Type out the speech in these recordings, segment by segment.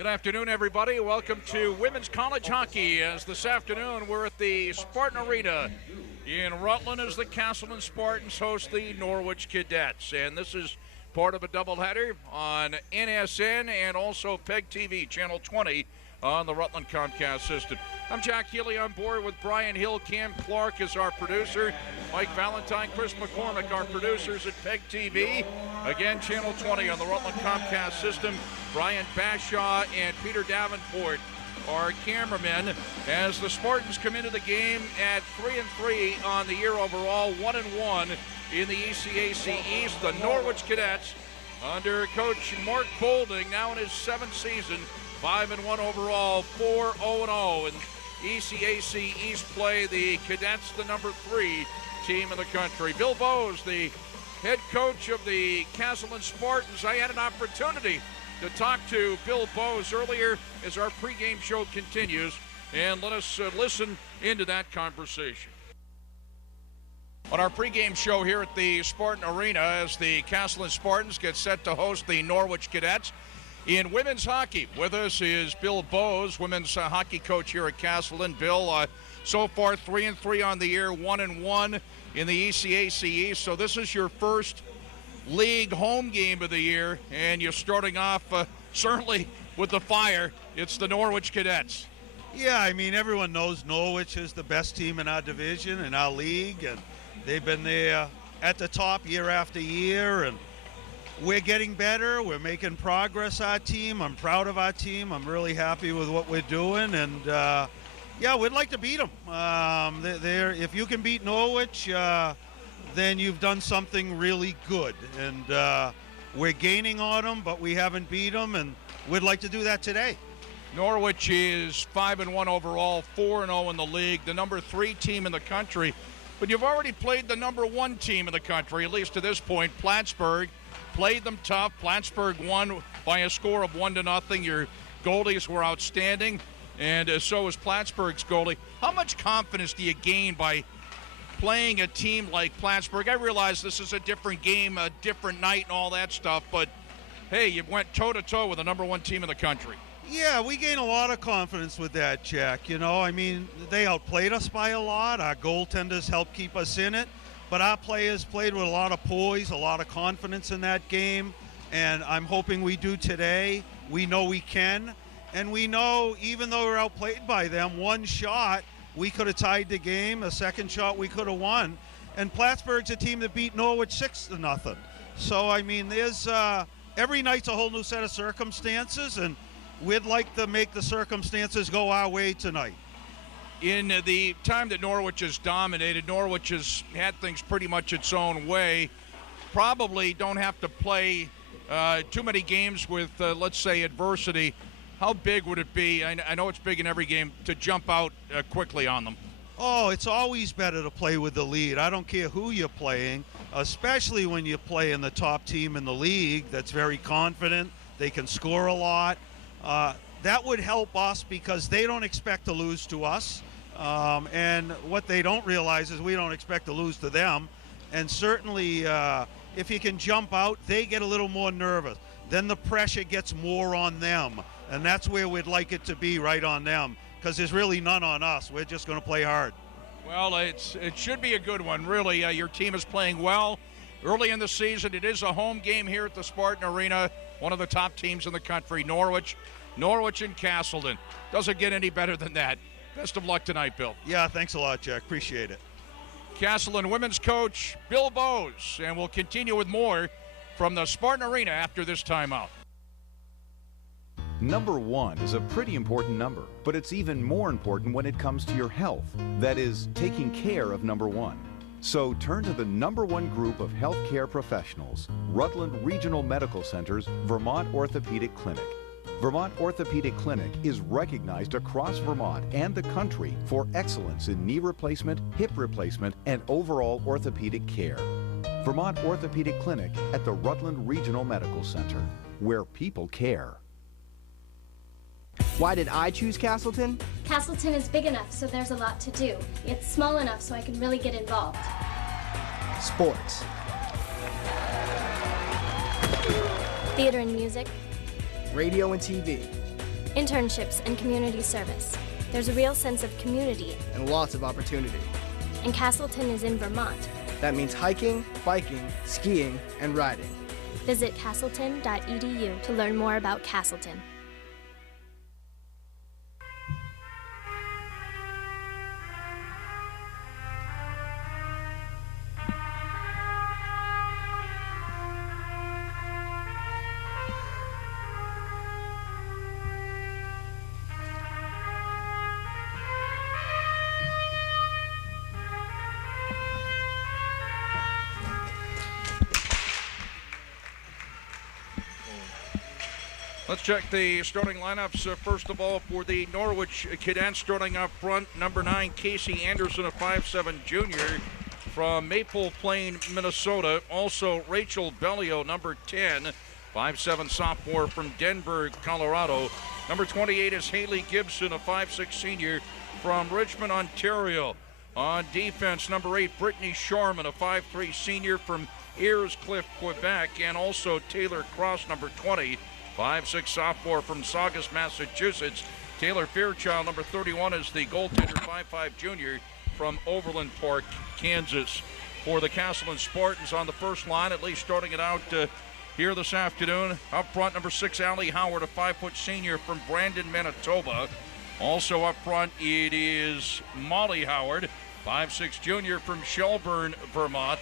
Good afternoon, everybody. Welcome to Women's College Hockey. As this afternoon, we're at the Spartan Arena in Rutland as the Castleton Spartans host the Norwich Cadets. And this is part of a doubleheader on NSN and also PEGTV, Channel 20 on the Rutland Comcast system. I'm Jack Healey on board with Brian Hill. Cam Clark is our producer. Mike Valentine, Chris McCormick, our producers at PEGTV. Again, Channel 20 on the Rutland Comcast system. Brian Bashaw and Peter Davenport are cameramen as the Spartans come into the game at 3-3 on the year overall, 1-1 in the ECAC East. The Norwich Cadets under Coach Mark Boulding, now in his 7th season, 5-1 overall, 4-0 in ECAC East play. The Cadets, the number 3 team in the country. Bill Bowes, the head coach of the Castleton Spartans. I had an opportunity to talk to Bill Bowes earlier as our pregame show continues, and let us listen into that conversation. On our pregame show here at the Spartan Arena as the Castleton Spartans get set to host the Norwich Cadets. In women's hockey, with us is Bill Bowes, women's hockey coach here at Castleton. Bill, so far 3-3 on the year, 1-1 in the ECAC East. So this is your first league home game of the year, and you're starting off certainly with the fire. It's the Norwich Cadets. Yeah, I mean, everyone knows Norwich is the best team in our division, in our league, and they've been there at the top year after year, and we're getting better. We're making progress, our team. I'm proud of our team. I'm really happy with what we're doing, and yeah, we'd like to beat them. If you can beat Norwich, then you've done something really good, and we're gaining on them, but we haven't beat them, and we'd like to do that today. Norwich is 5-1 overall, 4-0 in the league, the number 3 team in the country. But you've already played the number 1 team in the country, at least to this point, Plattsburgh. Played them tough. Plattsburgh won by a score of 1-0. Your goalies were outstanding, and so was Plattsburgh's goalie. How much confidence do you gain by playing a team like Plattsburgh? I realize this is a different game, a different night and all that stuff, but hey, you went toe-to-toe with the number 1 team in the country. Yeah, we gain a lot of confidence with that, Jack. You know, I mean, they outplayed us by a lot. Our goaltenders helped keep us in it, but our players played with a lot of poise, a lot of confidence in that game, and I'm hoping we do today. We know we can, and we know even though we're outplayed by them, one shot, we could have tied the game. A second shot, we could have won. And Plattsburgh's a team that beat Norwich 6-0. So, I mean, there's every night's a whole new set of circumstances, and we'd like to make the circumstances go our way tonight. In the time that Norwich has dominated, Norwich has had things pretty much its own way. Probably don't have to play too many games with, let's say, adversity. How big would it be? I know it's big in every game to jump out quickly on them. Oh, it's always better to play with the lead. I don't care who you're playing, especially when you play in the top team in the league that's very confident. They can score a lot. That would help us because they don't expect to lose to us. And what they don't realize is we don't expect to lose to them. And certainly if you can jump out, they get a little more nervous. Then the pressure gets more on them. And that's where we'd like it to be, right on them, because there's really none on us. We're just going to play hard. Well, it should be a good one, really. Your team is playing well. Early in the season, it is a home game here at the Spartan Arena, one of the top teams in the country, Norwich and Castleton. Doesn't get any better than that. Best of luck tonight, Bill. Yeah, thanks a lot, Jack. Appreciate it. Castleton women's coach Bill Bowes, and we'll continue with more from the Spartan Arena after this timeout. Number 1 is a pretty important number, but it's even more important when it comes to your health. That is, taking care of number 1. So turn to the number 1 group of healthcare professionals, Rutland Regional Medical Center's Vermont Orthopedic Clinic. Vermont Orthopedic Clinic is recognized across Vermont and the country for excellence in knee replacement, hip replacement, and overall orthopedic care. Vermont Orthopedic Clinic at the Rutland Regional Medical Center, where people care. Why did I choose Castleton? Castleton is big enough, so there's a lot to do. It's small enough so I can really get involved. Sports. Theater and music. Radio and TV. internships, and community service. There's a real sense of community. And lots of opportunity. And Castleton is in Vermont. That means hiking, biking, skiing, and riding. Visit castleton.edu to learn more about Castleton. Let's check the starting lineups. First of all, for the Norwich Cadets, starting up front, number 9, Casey Anderson, a 5'7" junior from Maple Plain, Minnesota. Also, Rachel Bellio, number 10, 5'7" sophomore from Denver, Colorado. Number 28 is Healey Gibson, a 5'6" senior from Richmond, Ontario. On defense, number 8, Brittany Sharman, a 5'3" senior from Earscliffe, Quebec. And also Taylor Cross, number 20, 5'6" sophomore from Saugus, Massachusetts. Taylor Fairchild, number 31, is the goaltender, 5'5" junior from Overland Park, Kansas. For the Castleton Spartans on the first line, at least starting it out here this afternoon. Up front, number 6, Allie Howard, a 5-foot senior from Brandon, Manitoba. Also up front, it is Molly Howard, 5'6" junior from Shelburne, Vermont.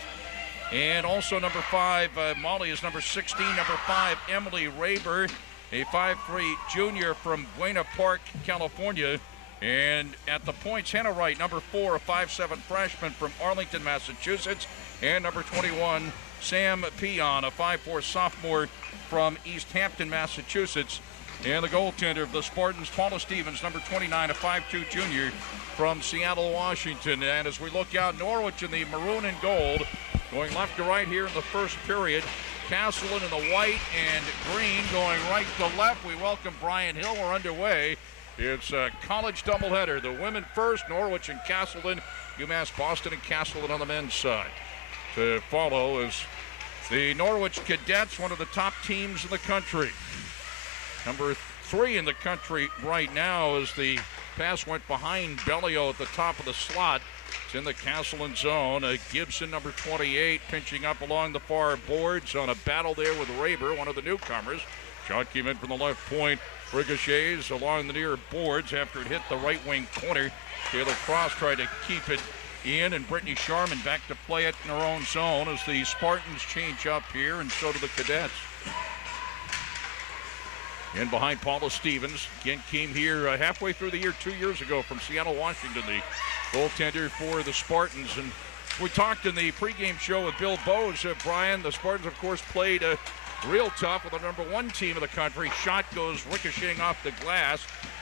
And also number 5, Molly is number 16. Number 5, Emily Raber, a 5'3" junior from Buena Park, California. And at the points, Hannah Wright, number 4, a 5'7" freshman from Arlington, Massachusetts. And number 21, Sam Peon, a 5'4" sophomore from East Hampton, Massachusetts. And the goaltender of the Spartans, Paula Stevens, number 29, a 5'2" junior from Seattle, Washington. And as we look out, Norwich in the maroon and gold, going left to right here in the first period. Castleton in the white and green going right to left. We welcome Brian Hill. We're underway. It's a college doubleheader. The women first, Norwich and Castleton. UMass Boston and Castleton on the men's side. To follow is the Norwich Cadets, one of the top teams in the country. Number 3 in the country right now as the pass went behind Bellio at the top of the slot. It's in the Castleton zone. Gibson, number 28, pinching up along the far boards on a battle there with Raber, one of the newcomers. Shot came in from the left point. Ricochets along the near boards after it hit the right wing corner. Taylor Cross tried to keep it in, and Brittany Sharman back to play it in her own zone as the Spartans change up here, and so do the Cadets. In behind Paula Stevens. Again, came here halfway through the year 2 years ago from Seattle, Washington, the goaltender for the Spartans. And we talked in the pregame show with Bill Bowes. Brian, the Spartans, of course, played real tough with the number 1 team of the country. Shot goes ricocheting off the glass.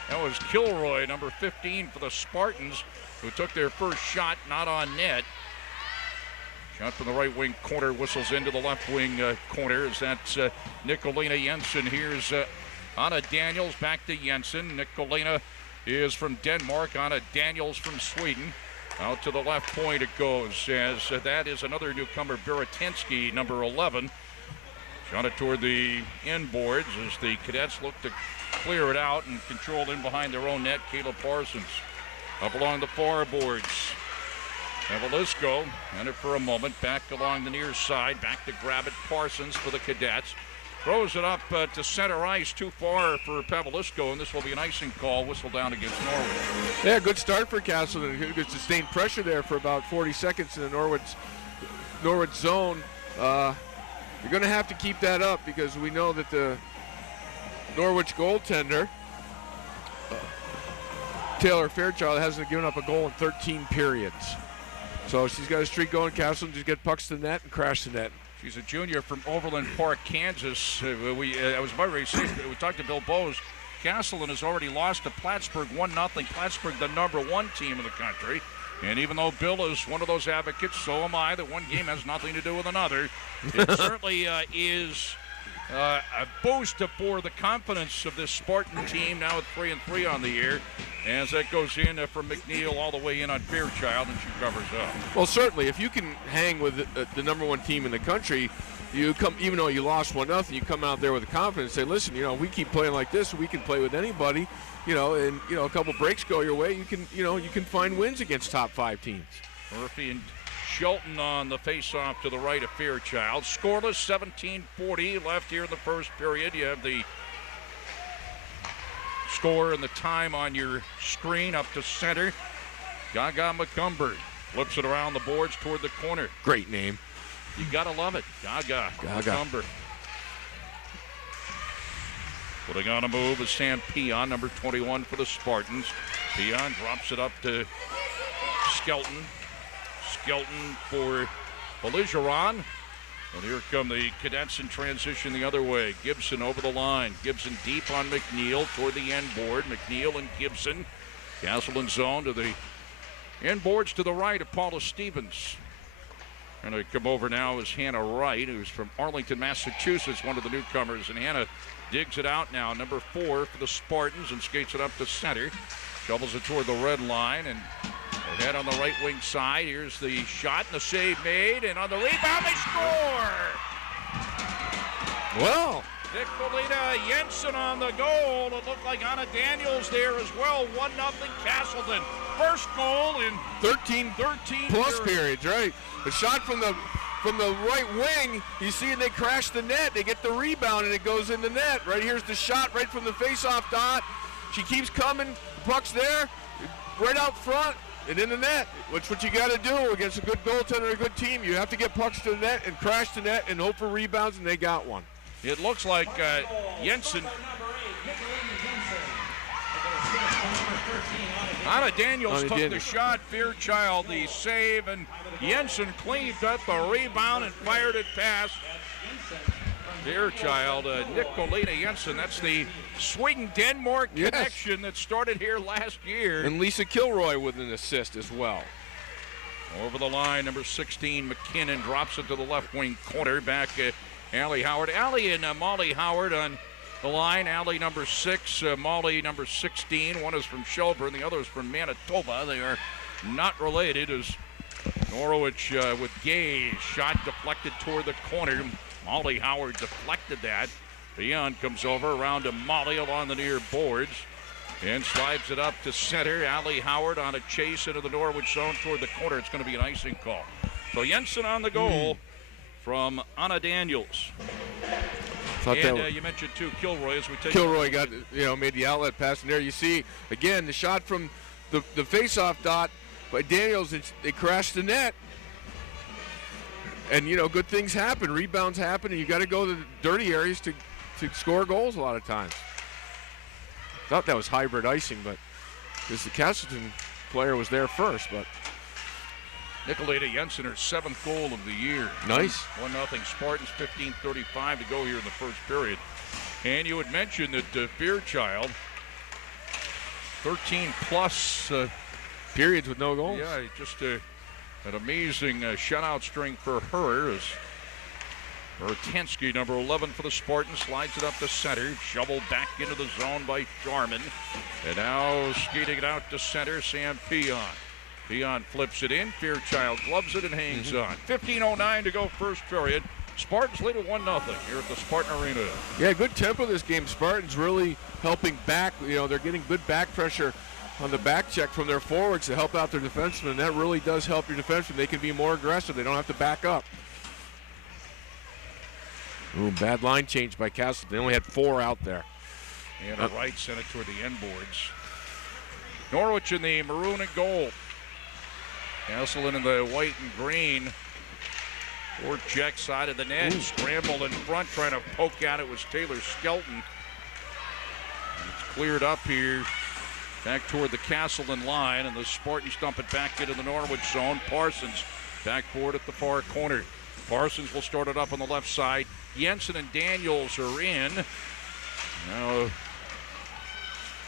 That was Kilroy, number 15 for the Spartans, who took their first shot, not on net. Shot from the right wing corner, whistles into the left wing corner. As that's Nicolina Jensen. Here's Anna Daniels back to Jensen. Nicolina is from Denmark. Anna Daniels from Sweden. Out to the left point it goes, as that is another newcomer, Beretinsky, number 11. Shot it toward the end boards as the Cadets look to clear it out and control in behind their own net. Kayla Parsons up along the far boards. Evelisco in it for a moment, back along the near side, back to grab it. Parsons for the Cadets. Throws it up to center ice, too far for Pavlisco, and this will be an icing call, whistle down against Norwich. Yeah, good start for Castleton. Good sustained pressure there for about 40 seconds in the Norwich zone. You're going to have to keep that up because we know that the Norwich goaltender, Taylor Fairchild, hasn't given up a goal in 13 periods. So she's got a streak going. Castleton just get pucks to the net and crash the net. She's a junior from Overland Park, Kansas. I was about ready to say, we talked to Bill Bowes. Castleton has already lost to Plattsburgh 1-0. Plattsburgh, the number 1 team in the country. And even though Bill is one of those advocates, so am I, that one game has nothing to do with another. It certainly is a boost for the confidence of this Spartan team, now at 3-3 on the year. As that goes in from McNeil all the way in on Fairchild, and she covers up. Well, certainly, if you can hang with the number one team in the country, you come, even though you lost 1-0, you come out there with the confidence and say, listen, we keep playing like this, we can play with anybody, and a couple breaks go your way, you can find wins against top 5 teams. Murphy and Shelton on the face-off to the right of Fairchild. Scoreless, 17:40 left here in the first period. You have the score and the time on your screen up to center. Gaga McCumber flips it around the boards toward the corner. Great name. You gotta love it. Gaga McCumber. Putting on a move is Sam Peon, number 21 for the Spartans. Peon drops it up to Skelton. Skelton for Belligeron. And here come the Cadets in transition the other way. Gibson over the line. Gibson deep on McNeil toward the end board. McNeil and Gibson. Castleton zone to the end boards to the right of Paula Stevens. And to come over now is Hannah Wright, who's from Arlington, Massachusetts, one of the newcomers. And Hannah digs it out now, number 4 for the Spartans, and skates it up to center. Shovels it toward the red line, and ahead on the right wing side. Here's the shot and the save made, and on the rebound they score! Well, Nicolita Jensen on the goal. It looked like Anna Daniels there as well. 1-0 Castleton. First goal in 13 plus periods, right? The shot from the right wing, you see, and they crash the net. They get the rebound, and it goes in the net. Right here's the shot right from the face-off dot. She keeps coming. Puck's there, right out front, and in the net. Which what you got to do against a good goaltender, a good team. You have to get pucks to the net and crash the net and hope for rebounds, and they got one. It looks like Jensen. Anna Daniels took the shot. Fairchild the save, and Jensen cleaned up the rebound and fired it past Fairchild. Nicolita Jensen. That's the Sweden-Denmark connection that started here last year. And Lisa Kilroy with an assist as well. Over the line, number 16, McKinnon drops it to the left wing corner. Back Allie Howard. Allie and Molly Howard on the line. Allie number 6, Molly number 16. One is from Shelburne, the other is from Manitoba. They are not related, as Norwich with Gay. Shot deflected toward the corner. Molly Howard deflected that. Beyond comes over around to Molly along the near boards and slides it up to center. Allie Howard on a chase into the Norwich zone toward the corner. It's going to be an icing call. So Jensen on the goal from Anna Daniels. And you mentioned too Kilroy as we take. Kilroy got made the outlet pass, and there you see again the shot from the face-off dot by Daniels. They crashed the net, and good things happen, rebounds happen, and you got to go to the dirty areas to score goals a lot of times. Thought that was hybrid icing, but because the Castleton player was there first, but. Nicolita Jensen, her 7th goal of the year. Nice. 1-0 Spartans, 15:35 to go here in the first period. And you had mentioned that Fairchild, 13-plus periods with no goals. Yeah, just an amazing shutout string for her. As Bertensky, number 11 for the Spartans, slides it up the center. Shoveled back into the zone by Sharman. And now skating it out to center, Sam Peon. Peon flips it in. Fairchild gloves it and hangs on. 15:09 to go first period. Spartans lead at 1-0 here at the Spartan Arena. Yeah, good tempo this game. Spartans really helping back. They're getting good back pressure on the back check from their forwards to help out their defensemen. And that really does help your defensemen. They can be more aggressive. They don't have to back up. Ooh, bad line change by Castle. They only had 4 out there. And a right sent it toward the end boards. Norwich in the maroon and gold. Castleton in the white and green. Or check side of the net. Scrambled in front, trying to poke at it was Taylor Skelton. It's cleared up here. Back toward the Castleton line, and the Spartans dump it back into the Norwich zone. Parsons backboard at the far corner. Parsons will start it up on the left side. Jensen and Daniels are in. Now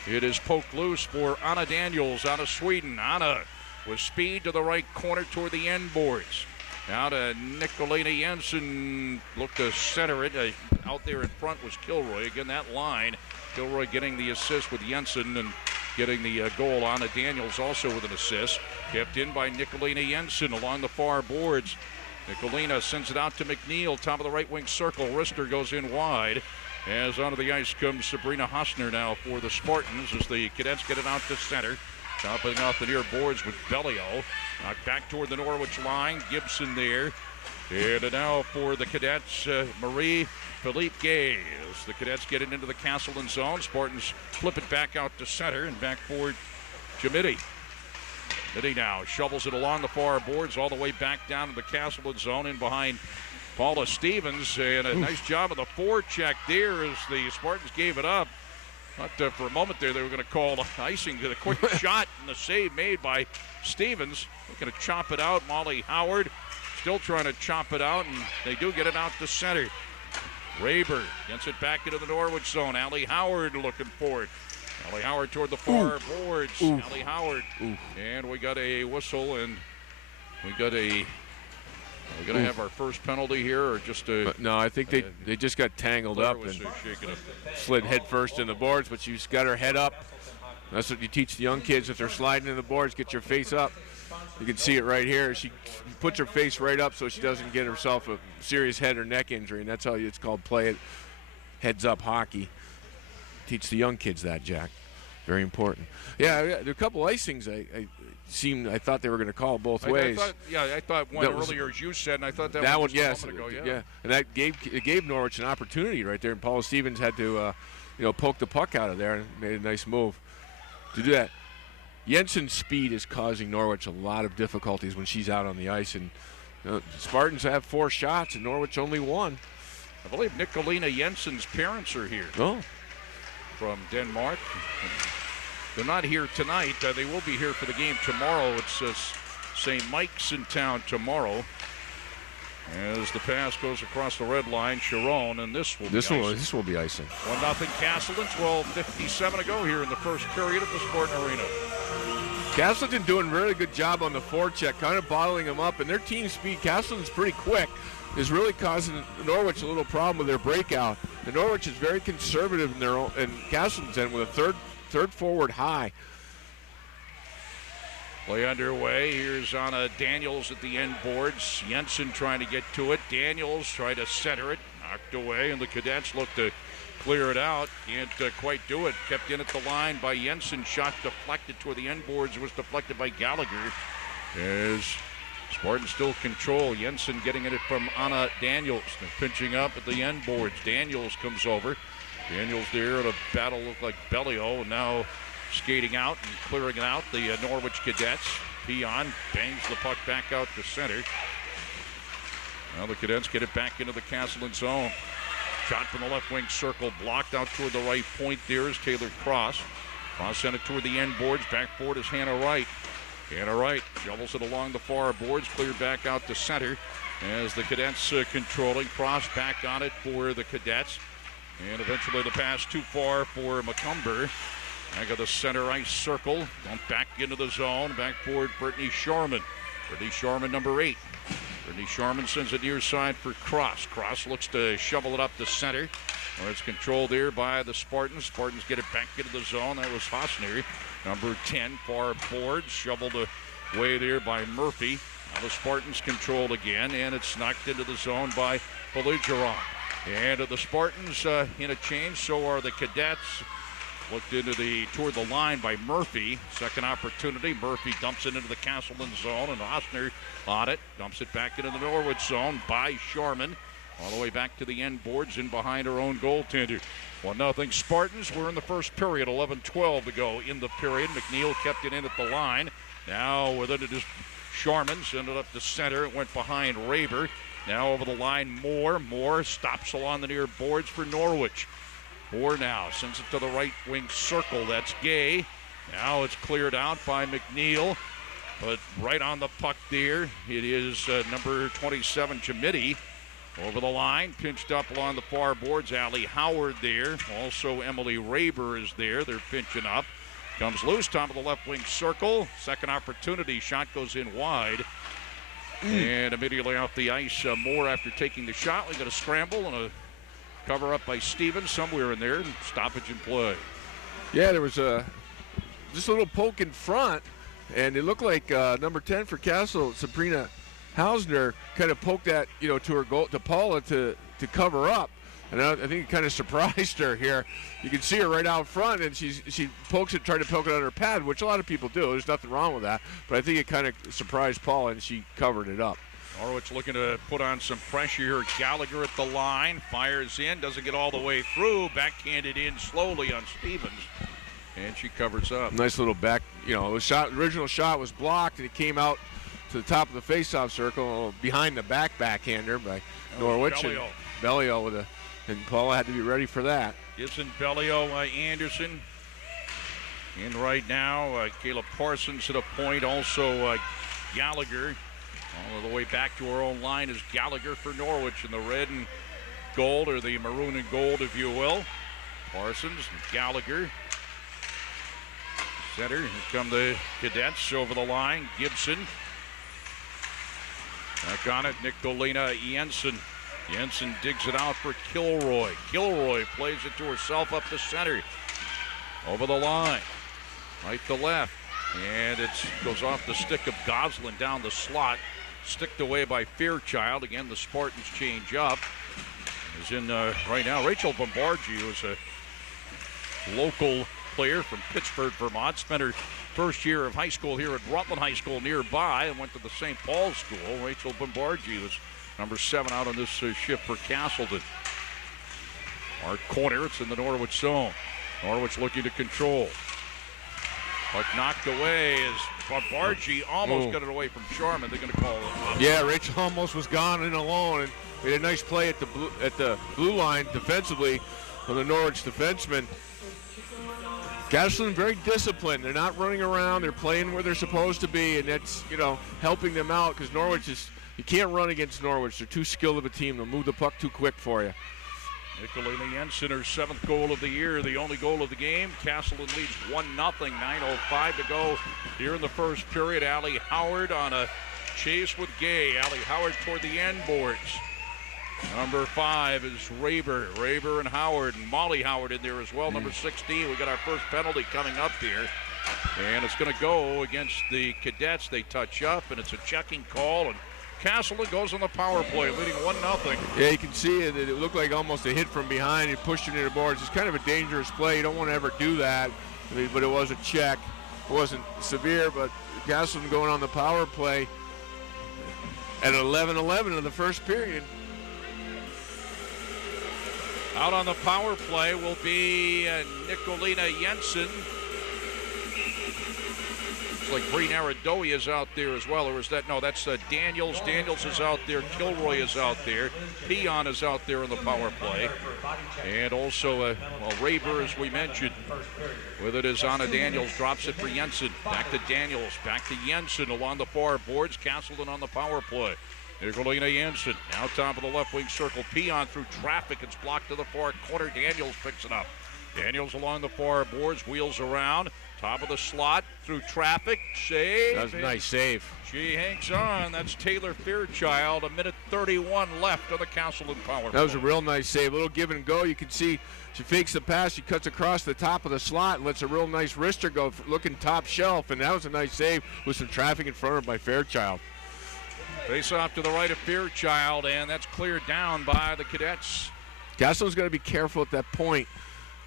it is poked loose for Anna Daniels out of Sweden. Anna with speed to the right corner toward the end boards. Now to Nicolina Jensen. Looked to center it. Out there in front was Kilroy. Again, that line. Kilroy getting the assist with Jensen and getting the goal on it. Daniels also with an assist. Kept in by Nicolina Jensen along the far boards. Nicolina sends it out to McNeil, top of the right wing circle. Rister goes in wide. As onto the ice comes Sabrina Hosner now for the Spartans as the Cadets get it out to center. Topping off the near boards with Bellio. Knocked back toward the Norwich line. Gibson there. And now for the Cadets, Marie-Philippe Gay. As the Cadets get it into the Castleton zone. Spartans flip it back out to center and back for Jamidi. Jamidi now shovels it along the far boards all the way back down to the Castleton zone in behind Paula Stevens. And a nice job of the forecheck there as the Spartans gave it up. But for a moment there, they were going to call icing to the quick shot and the save made by Stevens. Looking to chop it out. Molly Howard still trying to chop it out, and they do get it out to center. Raber gets it back into the Norwich zone. Allie Howard looking for it. Allie Howard toward the far boards. Allie Howard. And we got a whistle, and we got a... Are we going to have our first penalty here, or just a... No, I think they just got tangled up and slid head first in the boards, but she's got her head up. That's what you teach the young kids. If they're sliding in the boards, get your face up. You can see it right here. She puts her face right up so she doesn't get herself a serious head or neck injury, and that's how it's called play it heads up hockey. Teach the young kids that, Jack. Very important. Yeah, there are a couple icings I thought they were going to call both ways. I thought one earlier, as you said, and I thought that one, yes. Yeah, and that gave Norwich an opportunity right there, and Paula Stevens had to, poke the puck out of there and made a nice move to do that. Jensen's speed is causing Norwich a lot of difficulties when she's out on the ice, and the Spartans have 4 shots, and Norwich only 1. I believe Nicolina Jensen's parents are here. Oh. From Denmark. They're not here tonight. They will be here for the game tomorrow. It's St. Mike's in town tomorrow. As the pass goes across the red line, Sharon, and this will be icing. 1-0 Castleton, 12:57 to go here in the first period at the Spartan Arena. Castleton doing a really good job on the forecheck, kind of bottling them up, and their team speed, Castleton's pretty quick, is really causing Norwich a little problem with their breakout. And Norwich is very conservative in their own, and Castleton's end with a third forward high. Play underway. Here's Anna Daniels at the end boards. Jensen trying to get to it. Daniels trying to center it. Knocked away, and the Cadets look to clear it out. Can't quite do it. Kept in at the line by Jensen. Shot deflected toward the end boards. Was deflected by Gallagher. As Spartans still control. Jensen getting it from Anna Daniels. They're pinching up at the end boards. Daniels comes over. Daniels there at a battle looked like Bellio, and now skating out and clearing it out. The Norwich Cadets. Peon bangs the puck back out to center. Now the Cadets get it back into the Castleton zone. Shot from the left wing circle, blocked out toward the right point. There is Taylor Cross. Cross sent it toward the end boards. Back forward is Hannah Wright. Hannah Wright shovels it along the far boards, cleared back out to center. As the Cadets controlling. Cross back on it for the Cadets. And eventually the pass too far for McCumber. Back of the center ice circle. Back into the zone. Back forward, Brittany Sharman. Brittany Sharman, number 8. Brittany Sharman sends it near side for Cross. Cross looks to shovel it up the center. Where it's controlled there by the Spartans. Spartans get it back into the zone. That was Hosner. Number 10, far board. Shoveled away there by Murphy. Now the Spartans controlled again, and it's knocked into the zone by Belligeron. And the Spartans in a change, so are the Cadets. Looked into toward the line by Murphy. Second opportunity. Murphy dumps it into the Castleton zone, and Hosner on it. Dumps it back into the Norwich zone by Sharman. All the way back to the end boards and behind her own goaltender. 1-0 Spartans. We're in the first period. 11:12 to go in the period. McNeil kept it in at the line. Now with it is Sharman. Sent it up to center. It went behind Raber. Now over the line, Moore stops along the near boards for Norwich. Moore now sends it to the right wing circle. That's Gay. Now it's cleared out by McNeil. But right on the puck there, it is number 27, Jamidi. Over the line, pinched up along the far boards. Allie Howard there. Also Emily Raber is there. They're pinching up. Comes loose, top of the left wing circle. Second opportunity. Shot goes in wide. And immediately off the ice, Moore after taking the shot. We got a scramble and a cover up by Stevens somewhere in there, and stoppage in play. Yeah, there was just a little poke in front, and it looked like number 10 for Castle, Sabrina Hausner, kind of poked that, to her goal, to Paula to cover up. And I think it kind of surprised her here. You can see her right out front, and she pokes it, trying to poke it on her pad, which a lot of people do. There's nothing wrong with that. But I think it kind of surprised Paula, and she covered it up. Norwich looking to put on some pressure here. Gallagher at the line, fires in, doesn't get all the way through, backhanded in slowly on Stevens, and she covers up. Nice little back, the original shot was blocked, and it came out to the top of the face-off circle behind the backhander by Norwich. And Bellio with and Paula had to be ready for that. Gibson, Bellio, Anderson. And right now, Caleb Parsons to the point, also Gallagher. All the way back to our own line is Gallagher for Norwich in the red and gold, or the maroon and gold, if you will. Parsons and Gallagher. Center, here come the Cadets over the line. Gibson. Back on it, Nicolina Jensen. Jensen digs it out for Kilroy. Kilroy plays it to herself up the center. Over the line. Right to left. And it goes off the stick of Goslin down the slot. Sticked away by Fairchild. Again, the Spartans change up. Is in right now Rachel Bombargi, who's a local player from Pittsburgh, Vermont. Spent her first year of high school here at Rutland High School nearby and went to the St. Paul's School. Rachel Bombargi was number 7 out on this shift for Castleton. Our corner, it's in the Norwich zone. Norwich looking to control. But knocked away as Bombargi almost got it away from Sharman. They're going to call it. Yeah, Rachel almost was gone and alone, and made a nice play at the blue line defensively from the Norwich defenseman. Castleton very disciplined. They're not running around. They're playing where they're supposed to be, and that's helping them out, because Norwich is. You can't run against Norwich. They're too skilled of a team. They'll move the puck too quick for you. Nicolina Jensen, her 7th goal of the year, the only goal of the game. Castleton leads 1-0, 9:05 to go here in the first period. Allie Howard on a chase with Gay. Allie Howard toward the end boards. Number 5 is Raber. Raber and Howard, and Molly Howard in there as well. Number 16, we got our first penalty coming up here. And it's going to go against the Cadets. They touch up, and it's a checking call, and Castleton goes on the power play, leading 1-0. Yeah, you can see it. It looked like almost a hit from behind. He pushed it into the boards. It's kind of a dangerous play. You don't want to ever do that. But it was a check. It wasn't severe, but Castleton going on the power play at 11:11 of the first period. Out on the power play will be Nicolina Jensen. Like Bree Naradoe is out there as well, or is that, no, that's Daniels. Daniels is out there. Kilroy is out there. Peon is out there in the power play. And also, Raber, as we mentioned. With it is Anna Daniels, drops it for Jensen. Back to Daniels, back to Jensen along the far boards. Castleton on the power play. Nicolina Jensen, now top of the left wing circle. Peon through traffic. It's blocked to the far corner. Daniels picks it up. Daniels along the far boards, wheels around. Top of the slot, through traffic, save. That was a nice save. She hangs on. That's Taylor Fairchild. 1:31 left on the Castleton power play. That was a real nice save. A little give and go. You can see she fakes the pass. She cuts across the top of the slot and lets a real nice wrister go, looking top shelf. And that was a nice save with some traffic in front of her by Fairchild. Face off to the right of Fairchild, and that's cleared down by the Cadets. Castleton's got to be careful at that point.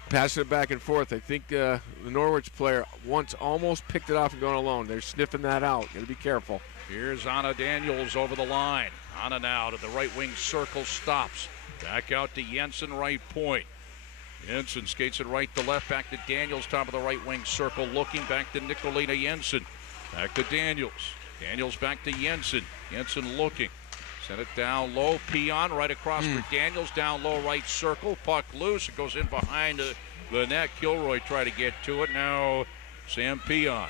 Passing it back and forth. I think the Norwich player once almost picked it off and gone alone. They're sniffing that out. Got to be careful. Here's Anna Daniels over the line. Anna now to the right wing circle, stops. Back out to Jensen, right point. Jensen skates it right to left, back to Daniels, top of the right wing circle, looking back to Nicolina Jensen. Back to Daniels. Daniels back to Jensen. Jensen looking. Send it down low. Peon right across for Daniels. Down low right circle. Puck loose. It goes in behind the net. Kilroy tried to get to it. Now Sam Peon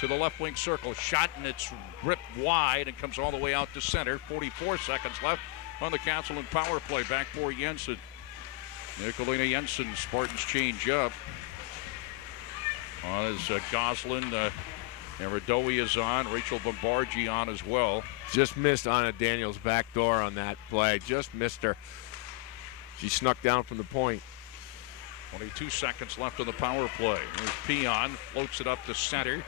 to the left wing circle. Shot, and it's ripped wide and comes all the way out to center. 44 seconds left on the Castleton power play. Back for Jensen. Nicolina Jensen. Spartans change up. On is Goslin. Aradowi is on. Rachel Bombargi on as well. Just missed Anna Daniels' back door on that play. Just missed her. She snuck down from the point. 22 seconds left on the power play. There's Peon, floats it up to center.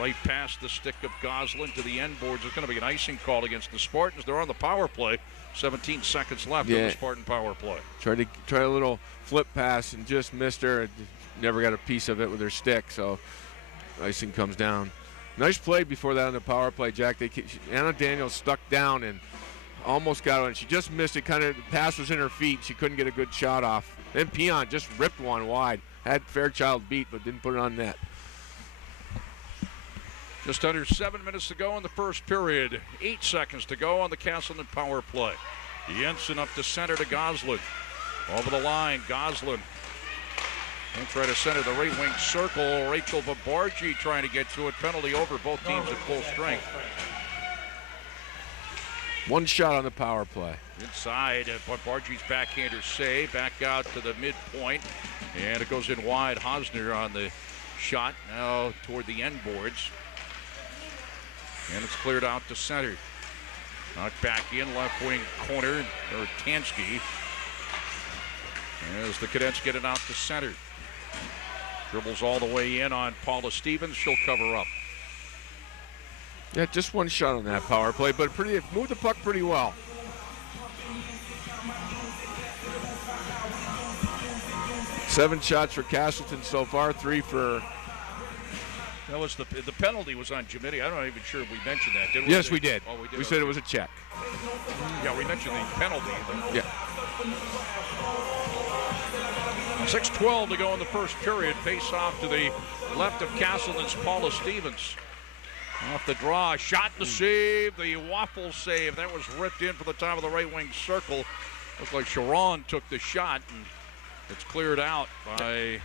Right past the stick of Goslin to the end boards. There's going to be an icing call against the Spartans. They're on the power play. 17 seconds left on the Spartan power play. Tried a little flip pass and just missed her. Never got a piece of it with her stick, so icing comes down. Nice play before that on the power play, Jack. Anna Daniels stuck down and almost got it. She just missed it. The pass was in her feet. She couldn't get a good shot off. Then Peon just ripped one wide. Had Fairchild beat, but didn't put it on net. Just under 7 minutes to go in the first period. 8 seconds to go on the Castleton power play. Jensen up to center to Goslin. Over the line, Goslin. And try to center the right wing circle. Rachel Bombargi trying to get to it. Penalty over. Both teams at full strength. One shot on the power play. Inside, Bombargi's backhander save. Back out to the midpoint. And it goes in wide. Hosner on the shot. Now toward the end boards. And it's cleared out to center. Knocked back in, left wing corner, or Tansky. As the Cadets get it out to center. Dribbles all the way in on Paula Stevens. She'll cover up. Yeah, just one shot on that power play, but moved the puck pretty well. Seven shots for Castleton so far, 3 for... That was the penalty was on Jamidi. I'm not even sure if we mentioned that, did we? Yes, we did. Oh, we did. We said it was a check. Yeah, we mentioned the penalty. Yeah. 6:12 to go in the first period. Face off to the left of Castleton's Paula Stevens. Off the draw, shot and the save, the waffle save. That was ripped in for the top of the right wing circle. Looks like Sharon took the shot, and it's cleared out by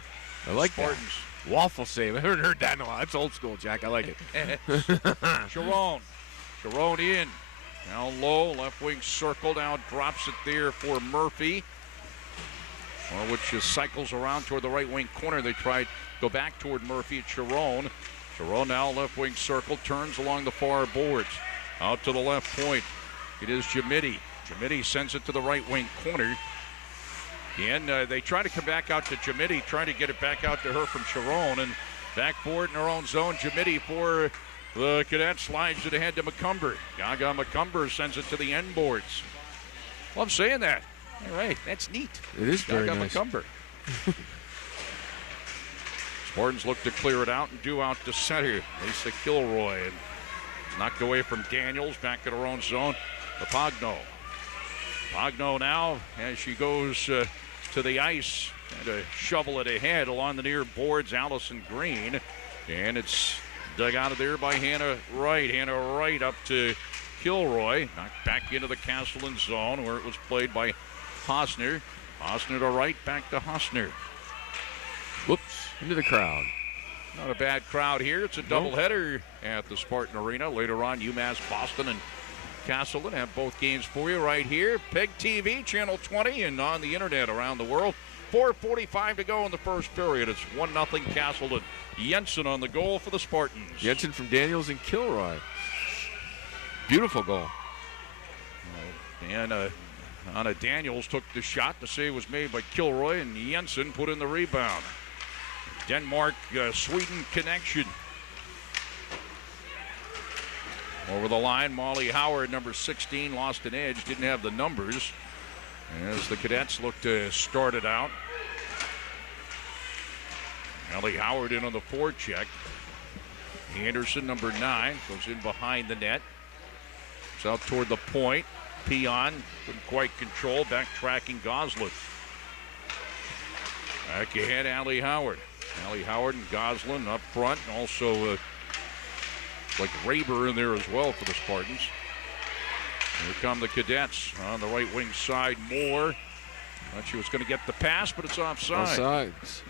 Spartans. That. Waffle save. I haven't heard that in a while. That's old school, Jack. I like it. Sharon in. Now low, left wing circle. Now drops it there for Murphy. Which just cycles around toward the right wing corner. They tried go back toward Murphy at Sharon. Sharon now left wing circle. Turns along the far boards. Out to the left point. It is Jamidi. Jamidi sends it to the right wing corner. And they try to come back out to Jamidi, trying to get it back out to her from Sharon. And backboard in her own zone. Jamidi for the Cadets slides it ahead to McCumber. Gaga McCumber sends it to the end boards. Well, I'm saying that. All right, that's neat. It is very nice. McCumber. Spartans look to clear it out and due out to center. Lisa Kilroy and knocked away from Daniels. Back in her own zone. The Pogno. Pogno now as she goes to the ice and to shovel it ahead along the near boards. Allison Green. And it's dug out of there by Hannah Wright. Hannah Wright up to Kilroy. Knocked back into the Castleton zone where it was played by Hosner. Hosner to right, back to Hosner. Whoops, into the crowd. Not a bad crowd here. It's a doubleheader at the Spartan Arena. Later on, UMass Boston and Castleton have both games for you right here. PEGTV, Channel 20, and on the internet around the world. 4:45 to go in the first period. It's 1-0 Castleton. Jensen on the goal for the Spartans. Jensen from Daniels and Kilroy. Beautiful goal. And Anna Daniels took the shot. The save was made by Kilroy, and Jensen put in the rebound. Denmark-Sweden connection. Over the line, Molly Howard, number 16, lost an edge, didn't have the numbers. As the Cadets look to start it out. Molly Howard in on the forecheck. Anderson, number 9, goes in behind the net. It's out toward the point. Peon couldn't quite control, backtracking Goslin. Back ahead, Allie Howard. Allie Howard and Goslin up front, and also like Raber in there as well for the Spartans. Here come the Cadets on the right wing side. Moore. Thought she was going to get the pass, but it's offside. Offsides.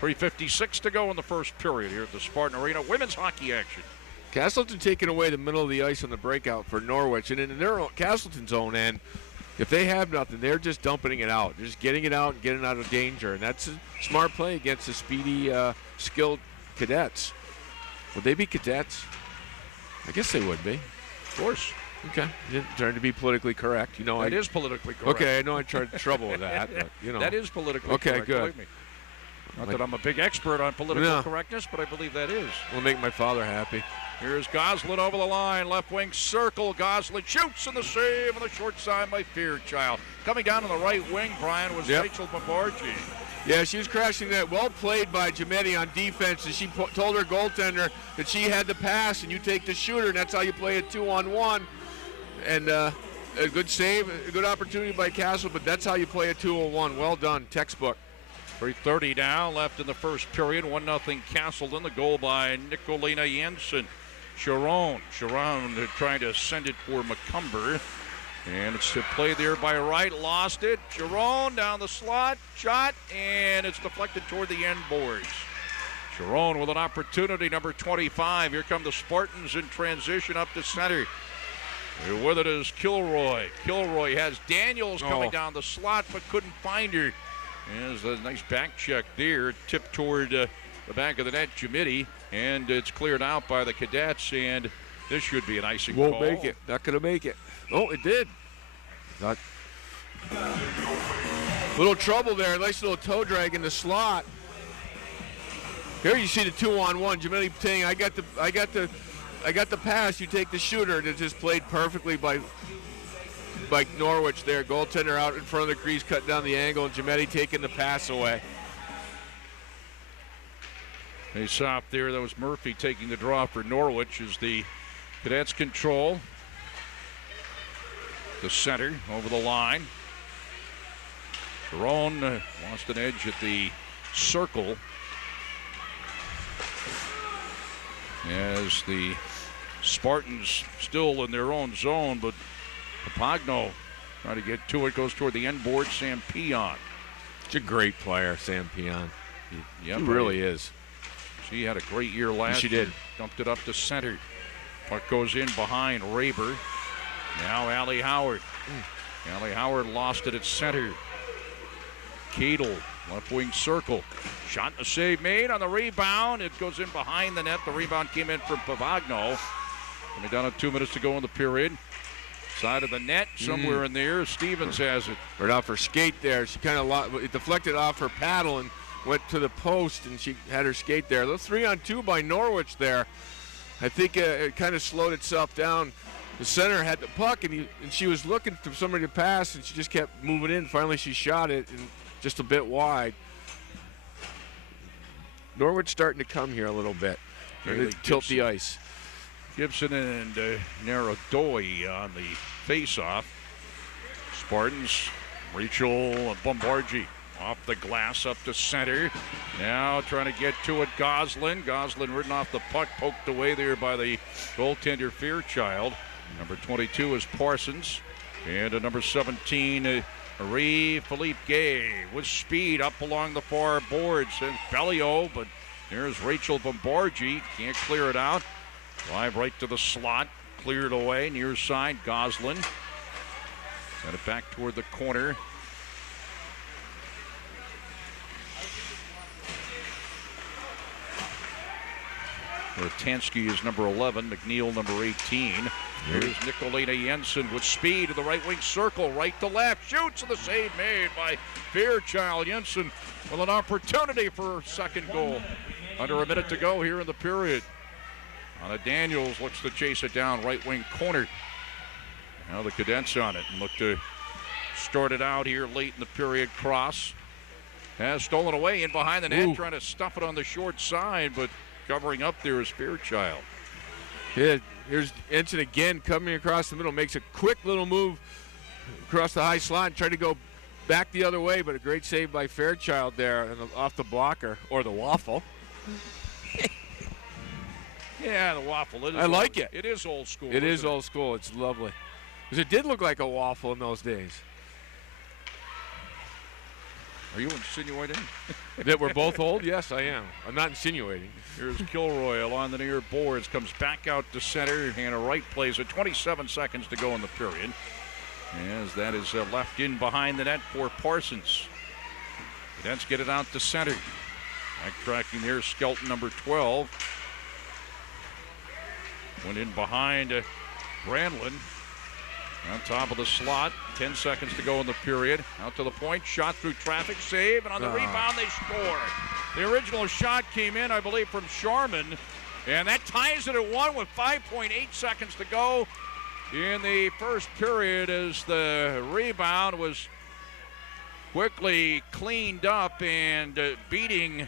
3:56 to go in the first period here at the Spartan Arena. Women's hockey action. Castleton taking away the middle of the ice on the breakout for Norwich, and in their Castleton's own end, if they have nothing, they're just dumping it out. They're just getting it out and getting out of danger, and that's a smart play against the speedy, skilled Cadets. Would they be cadets? I guess they would be. Of course. Okay. You didn't try to be politically correct. You know, That is politically correct. Okay, I know I tried trouble with that, but, you know. That is politically okay, correct. Good. Believe me. Not that I'm a big expert on political correctness, but I believe that is. Will make my father happy. Here's Goslin over the line, left wing circle. Goslin shoots in the save on the short side by Fairchild. Coming down on the right wing, Brian, was Rachel Babargi. Yeah, she was crashing that. Well played by Gimetti on defense, and she told her goaltender that she had the pass, and you take the shooter, and that's how you play a 2-on-1. And a good save, a good opportunity by Castle, but that's how you play a 2-on-1. Well done, textbook. 3:30 now left in the first period. 1-0 Castleton. The goal by Nicolina Jensen. Sharon trying to send it for McCumber. And it's a play there by Wright. Lost it. Sharon down the slot. Shot. And it's deflected toward the end boards. Sharon with an opportunity. Number 25. Here come the Spartans in transition up to center. With it is Kilroy. Kilroy has Daniels coming down the slot but couldn't find her. There's a nice back check there. Tipped toward the back of the net, Gimetti. And it's cleared out by the cadets. And this should be an icing call. Won't make it. Not going to make it. Oh, it did. Not. Little trouble there. Nice little toe drag in the slot. Here you see the 2-on-1. Gimetti saying, I got the pass. You take the shooter. And it just played perfectly by Norwich there. Goaltender out in front of the crease, cut down the angle, and Gimetti taking the pass away. They stop there. That was Murphy taking the draw for Norwich as the cadets control. The center over the line. Sharon lost an edge at the circle as the Spartans still in their own zone, but Papagno trying to get to it, goes toward the end board. Sam Peon. He's a great player, Sam Peon. He really is. She had a great year last year. She did. Dumped it up to center. Puck goes in behind Raber. Now Allie Howard. Allie Howard lost it at center. Cadle, left wing circle. Shot and a save made on the rebound. It goes in behind the net. The rebound came in from Papagno. Coming down to 2 minutes to go in the period. Side of the net, somewhere in there. Stevens has it. Right off her skate there. She kind of it deflected off her paddle and went to the post, and she had her skate there. The 3-on-2 by Norwich there. I think it kind of slowed itself down. The center had the puck, and she was looking for somebody to pass, and she just kept moving in. Finally, she shot it, and just a bit wide. Norwich starting to come here a little bit. They tilt the ice. Gibson and Narodoi on the face-off. Spartans, Rachel Bombargi off the glass up to center. Now trying to get to it, Goslin. Goslin ridden off the puck, poked away there by the goaltender Fairchild. Number 22 is Parsons. And number 17, Marie Philippe Gay with speed up along the far boards. And Bellio, but there's Rachel Bombargi. Can't clear it out. Drive right to the slot. Cleared away. Near side, Goslin. Sent it back toward the corner. Tansky is number 11. McNeil number 18. Here's Nicolina Jensen with speed to the right wing circle. Right to left. Shoots and the save made by Fairchild. Jensen with an opportunity for her second goal. Under a minute to go here in the period. Anna Daniels looks to chase it down right wing corner. Now the cadets on it and look to start it out here late in the period. Cross has stolen away in behind the net. Trying to stuff it on the short side, but covering up there is Fairchild. Yeah, here's Ensign again coming across the middle. Makes a quick little move across the high slot and tried to go back the other way, but a great save by Fairchild there and off the blocker or the waffle. Yeah, the waffle. I like it. It is old school. It is old school. It's lovely. Because it did look like a waffle in those days. Are you insinuating? That we're both old? Yes, I am. I'm not insinuating. Here's Kilroy along the near boards. Comes back out to center. Hannah Wright plays it. 27 seconds to go in the period. As that is left in behind the net for Parsons. Cadets get it out to center. Backtracking there, Skelton number 12. Went in behind Brandlin. On top of the slot, 10 seconds to go in the period. Out to the point, shot through traffic, save, and on the rebound they score. The original shot came in, I believe, from Sharman, and that ties it at 1 with 5.8 seconds to go in the first period as the rebound was quickly cleaned up, and beating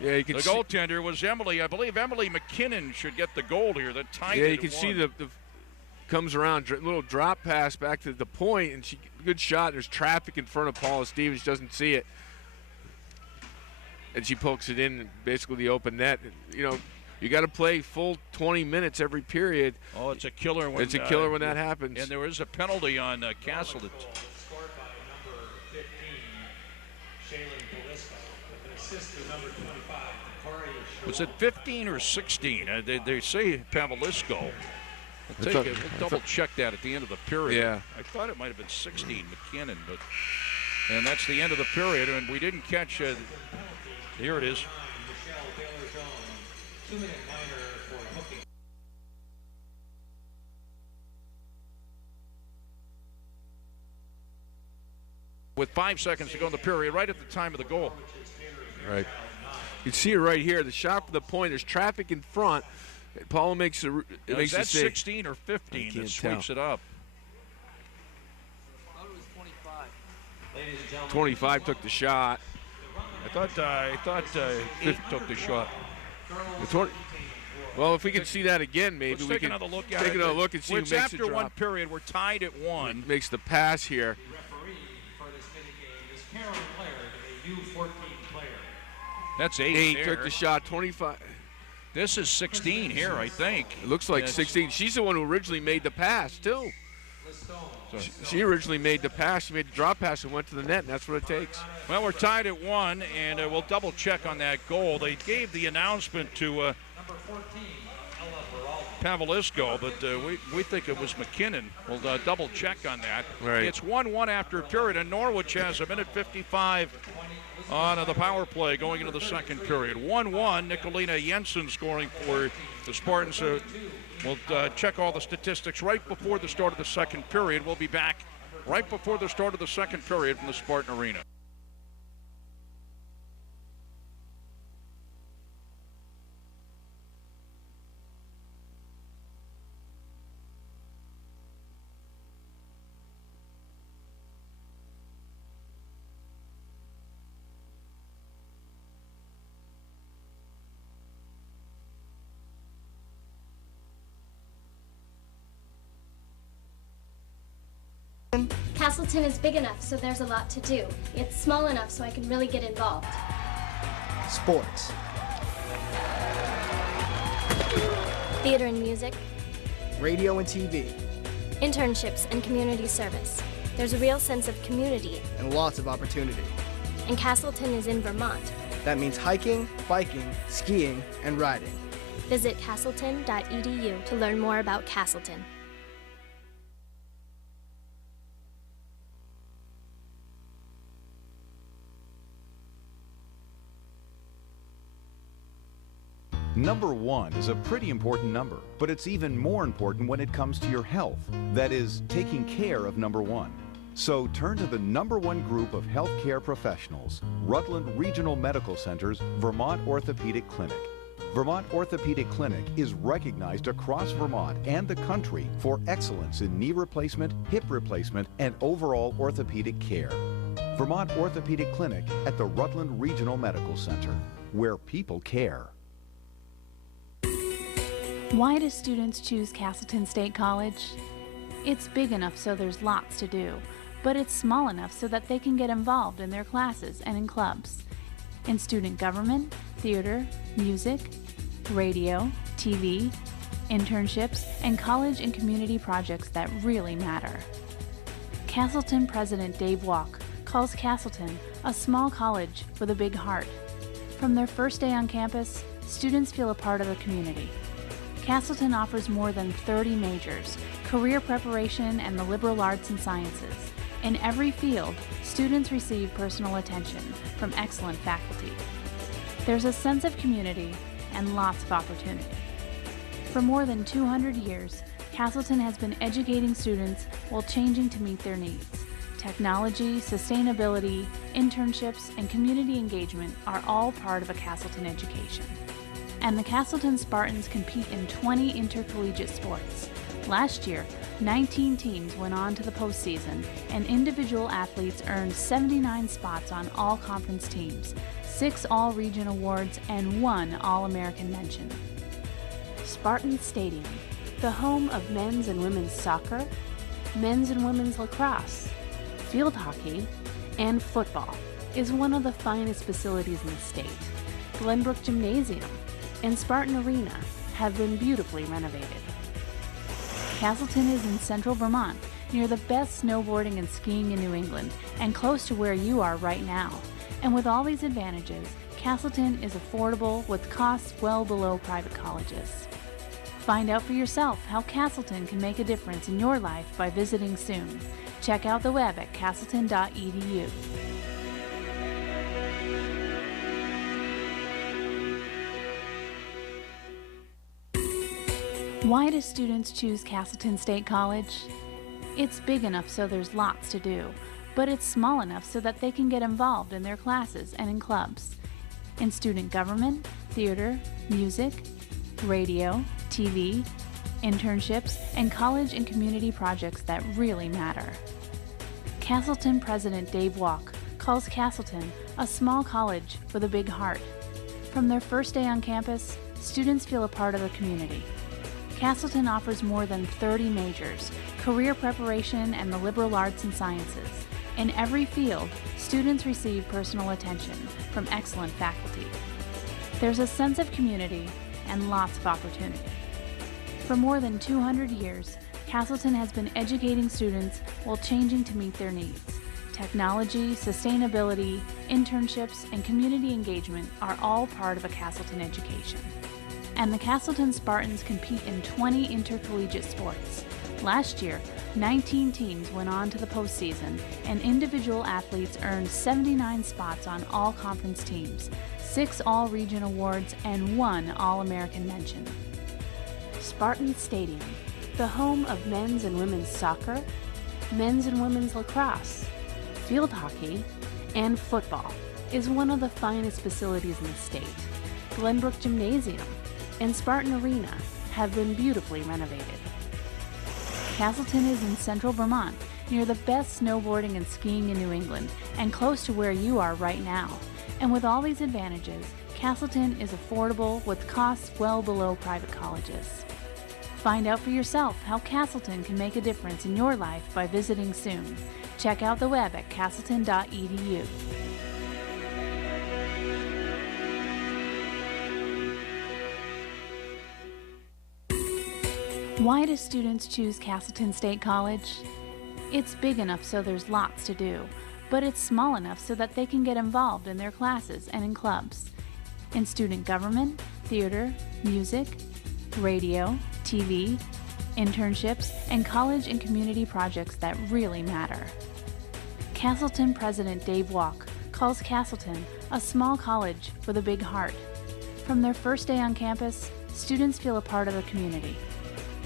the goaltender was Emily. I believe Emily McKinnon should get the goal here. That tied it at 1. Yeah, you can see the comes around, little drop pass back to the point, and good shot. There's traffic in front of Paula Stevens, doesn't see it, and she pokes it in basically the open net. You know, you got to play full 20 minutes every period. Oh, it's a killer when that happens. And there is a penalty on Castleton. Was it 15 or 16? They say Pavlisco. We'll double check that at the end of the period. Yeah. I thought it might have been 16, McKinnon, and that's the end of the period, and we didn't catch. Here it is. With 5 seconds to go in the period, right at the time of the goal. Right. You can see it right here. The shot for the point. There's traffic in front. Paula makes a is that 16 or 15 that sweeps it up? 25 took the shot. I thought 8 took the shot. Well, if we can see that again, maybe Let's we take can another look take another look and see who makes after the drop. one period. We're tied at 1. Makes the pass here. That's 8. 8 took the shot. 25. This is 16 here, I think. It looks like 16. She's the one who originally made the pass, too. She originally made the pass. She made the drop pass and went to the net, and that's what it takes. Well, we're tied at 1, and we'll double check on that goal. They gave the announcement to Pavlisco, but we think it was McKinnon. We'll double check on that. Right. It's 1-1 after a period, and Norwich has 1:55 on the power play going into the second period. 1-1, Nicolina Jensen scoring for the Spartans. We'll check all the statistics right before the start of the second period. We'll be back right before the start of the second period from the Spartan Arena. Castleton is big enough, so there's a lot to do. It's small enough so I can really get involved. Sports. Theater and music. Radio and TV. Internships and community service. There's a real sense of community. And lots of opportunity. And Castleton is in Vermont. That means hiking, biking, skiing, and riding. Visit castleton.edu to learn more about Castleton. Number 1 is a pretty important number, but it's even more important when it comes to your health. That is, taking care of number 1. So turn to the number 1 group of healthcare professionals, Rutland Regional Medical Center's Vermont Orthopedic Clinic. Vermont Orthopedic Clinic is recognized across Vermont and the country for excellence in knee replacement, hip replacement, and overall orthopedic care. Vermont Orthopedic Clinic at the Rutland Regional Medical Center, where people care. Why do students choose Castleton State College? It's big enough so there's lots to do, but it's small enough so that they can get involved in their classes and in clubs, in student government, theater, music, radio, TV, internships, and college and community projects that really matter. Castleton President Dave Walk calls Castleton a small college with a big heart. From their first day on campus, students feel a part of the community. Castleton offers more than 30 majors, career preparation, and the liberal arts and sciences. In every field, students receive personal attention from excellent faculty. There's a sense of community and lots of opportunity. For more than 200 years, Castleton has been educating students while changing to meet their needs. Technology, sustainability, internships, and community engagement are all part of a Castleton education. And the Castleton Spartans compete in 20 intercollegiate sports. Last year, 19 teams went on to the postseason, and individual athletes earned 79 spots on all conference teams, 6 All-Region awards, and 1 All-American mention. Spartan Stadium, the home of men's and women's soccer, men's and women's lacrosse, field hockey, and football, is one of the finest facilities in the state. Glenbrook Gymnasium and Spartan Arena have been beautifully renovated. Castleton is in central Vermont, near the best snowboarding and skiing in New England, and close to where you are right now. And with all these advantages, Castleton is affordable with costs well below private colleges. Find out for yourself how Castleton can make a difference in your life by visiting soon. Check out the web at castleton.edu. Why do students choose Castleton State College? It's big enough so there's lots to do, but it's small enough so that they can get involved in their classes and in clubs. In student government, theater, music, radio, TV, internships, and college and community projects that really matter. Castleton President Dave Walk calls Castleton a small college with a big heart. From their first day on campus, students feel a part of the community. Castleton offers more than 30 majors, career preparation, and the liberal arts and sciences. In every field, students receive personal attention from excellent faculty. There's a sense of community and lots of opportunity. For more than 200 years, Castleton has been educating students while changing to meet their needs. Technology, sustainability, internships, and community engagement are all part of a Castleton education. And the Castleton Spartans compete in 20 intercollegiate sports. Last year, 19 teams went on to the postseason, and individual athletes earned 79 spots on all conference teams, 6 All-Region awards, and 1 All-American mention. Spartan Stadium, the home of men's and women's soccer, men's and women's lacrosse, field hockey, and football, is one of the finest facilities in the state. Glenbrook Gymnasium and Spartan Arena have been beautifully renovated. Castleton is in central Vermont, near the best snowboarding and skiing in New England, and close to where you are right now. And with all these advantages, Castleton is affordable with costs well below private colleges. Find out for yourself how Castleton can make a difference in your life by visiting soon. Check out the web at castleton.edu. Why do students choose Castleton State College? It's big enough so there's lots to do, but it's small enough so that they can get involved in their classes and in clubs. In student government, theater, music, radio, TV, internships, and college and community projects that really matter. Castleton President Dave Walk calls Castleton a small college with a big heart. From their first day on campus, students feel a part of the community.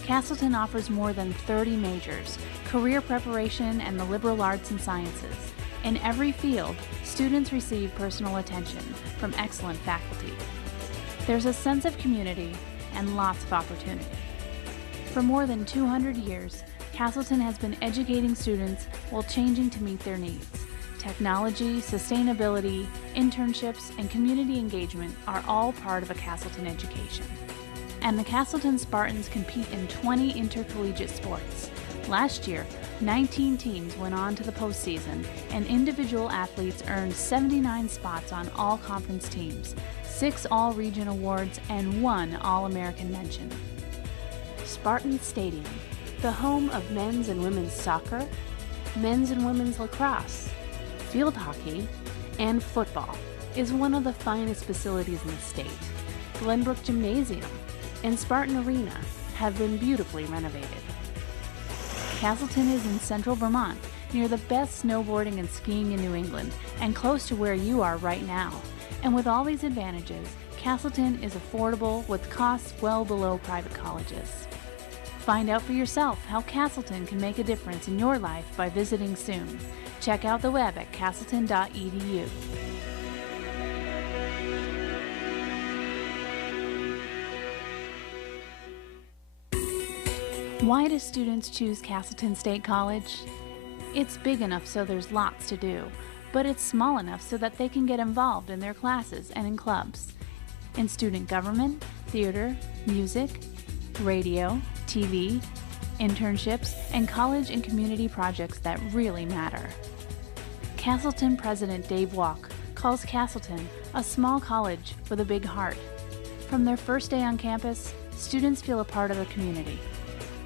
Castleton offers more than 30 majors, career preparation, and the liberal arts and sciences. In every field, students receive personal attention from excellent faculty. There's a sense of community and lots of opportunity. For more than 200 years, Castleton has been educating students while changing to meet their needs. Technology, sustainability, internships, and community engagement are all part of a Castleton education. And the Castleton Spartans compete in 20 intercollegiate sports. Last year, 19 teams went on to the postseason, and individual athletes earned 79 spots on all conference teams, 6 All-Region awards, and 1 All-American mention. Spartan Stadium, the home of men's and women's soccer, men's and women's lacrosse, field hockey, and football, is one of the finest facilities in the state. Glenbrook Gymnasium and Spartan Arena have been beautifully renovated. Castleton is in central Vermont, near the best snowboarding and skiing in New England, and close to where you are right now. And with all these advantages, Castleton is affordable with costs well below private colleges. Find out for yourself how Castleton can make a difference in your life by visiting soon. Check out the web at castleton.edu. Why do students choose Castleton State College? It's big enough so there's lots to do, but it's small enough so that they can get involved in their classes and in clubs, in student government, theater, music, radio, TV, internships, and college and community projects that really matter. Castleton President Dave Walk calls Castleton a small college with a big heart. From their first day on campus, students feel a part of the community.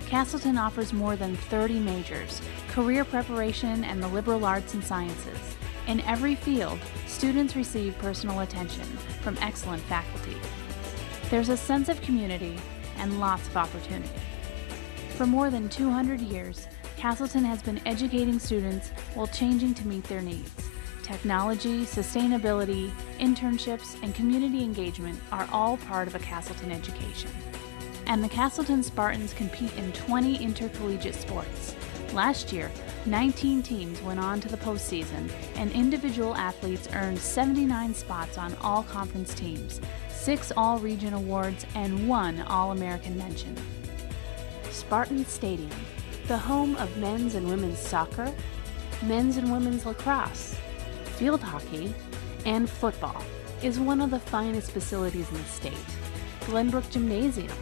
Castleton offers more than 30 majors, career preparation, and the liberal arts and sciences. In every field, students receive personal attention from excellent faculty. There's a sense of community and lots of opportunity. For more than 200 years, Castleton has been educating students while changing to meet their needs. Technology, sustainability, internships, and community engagement are all part of a Castleton education. And the Castleton Spartans compete in 20 intercollegiate sports. Last year, 19 teams went on to the postseason, and individual athletes earned 79 spots on all conference teams, 6 All-Region awards, and 1 All-American mention. Spartan Stadium, the home of men's and women's soccer, men's and women's lacrosse, field hockey, and football, is one of the finest facilities in the state. Glenbrook Gymnasium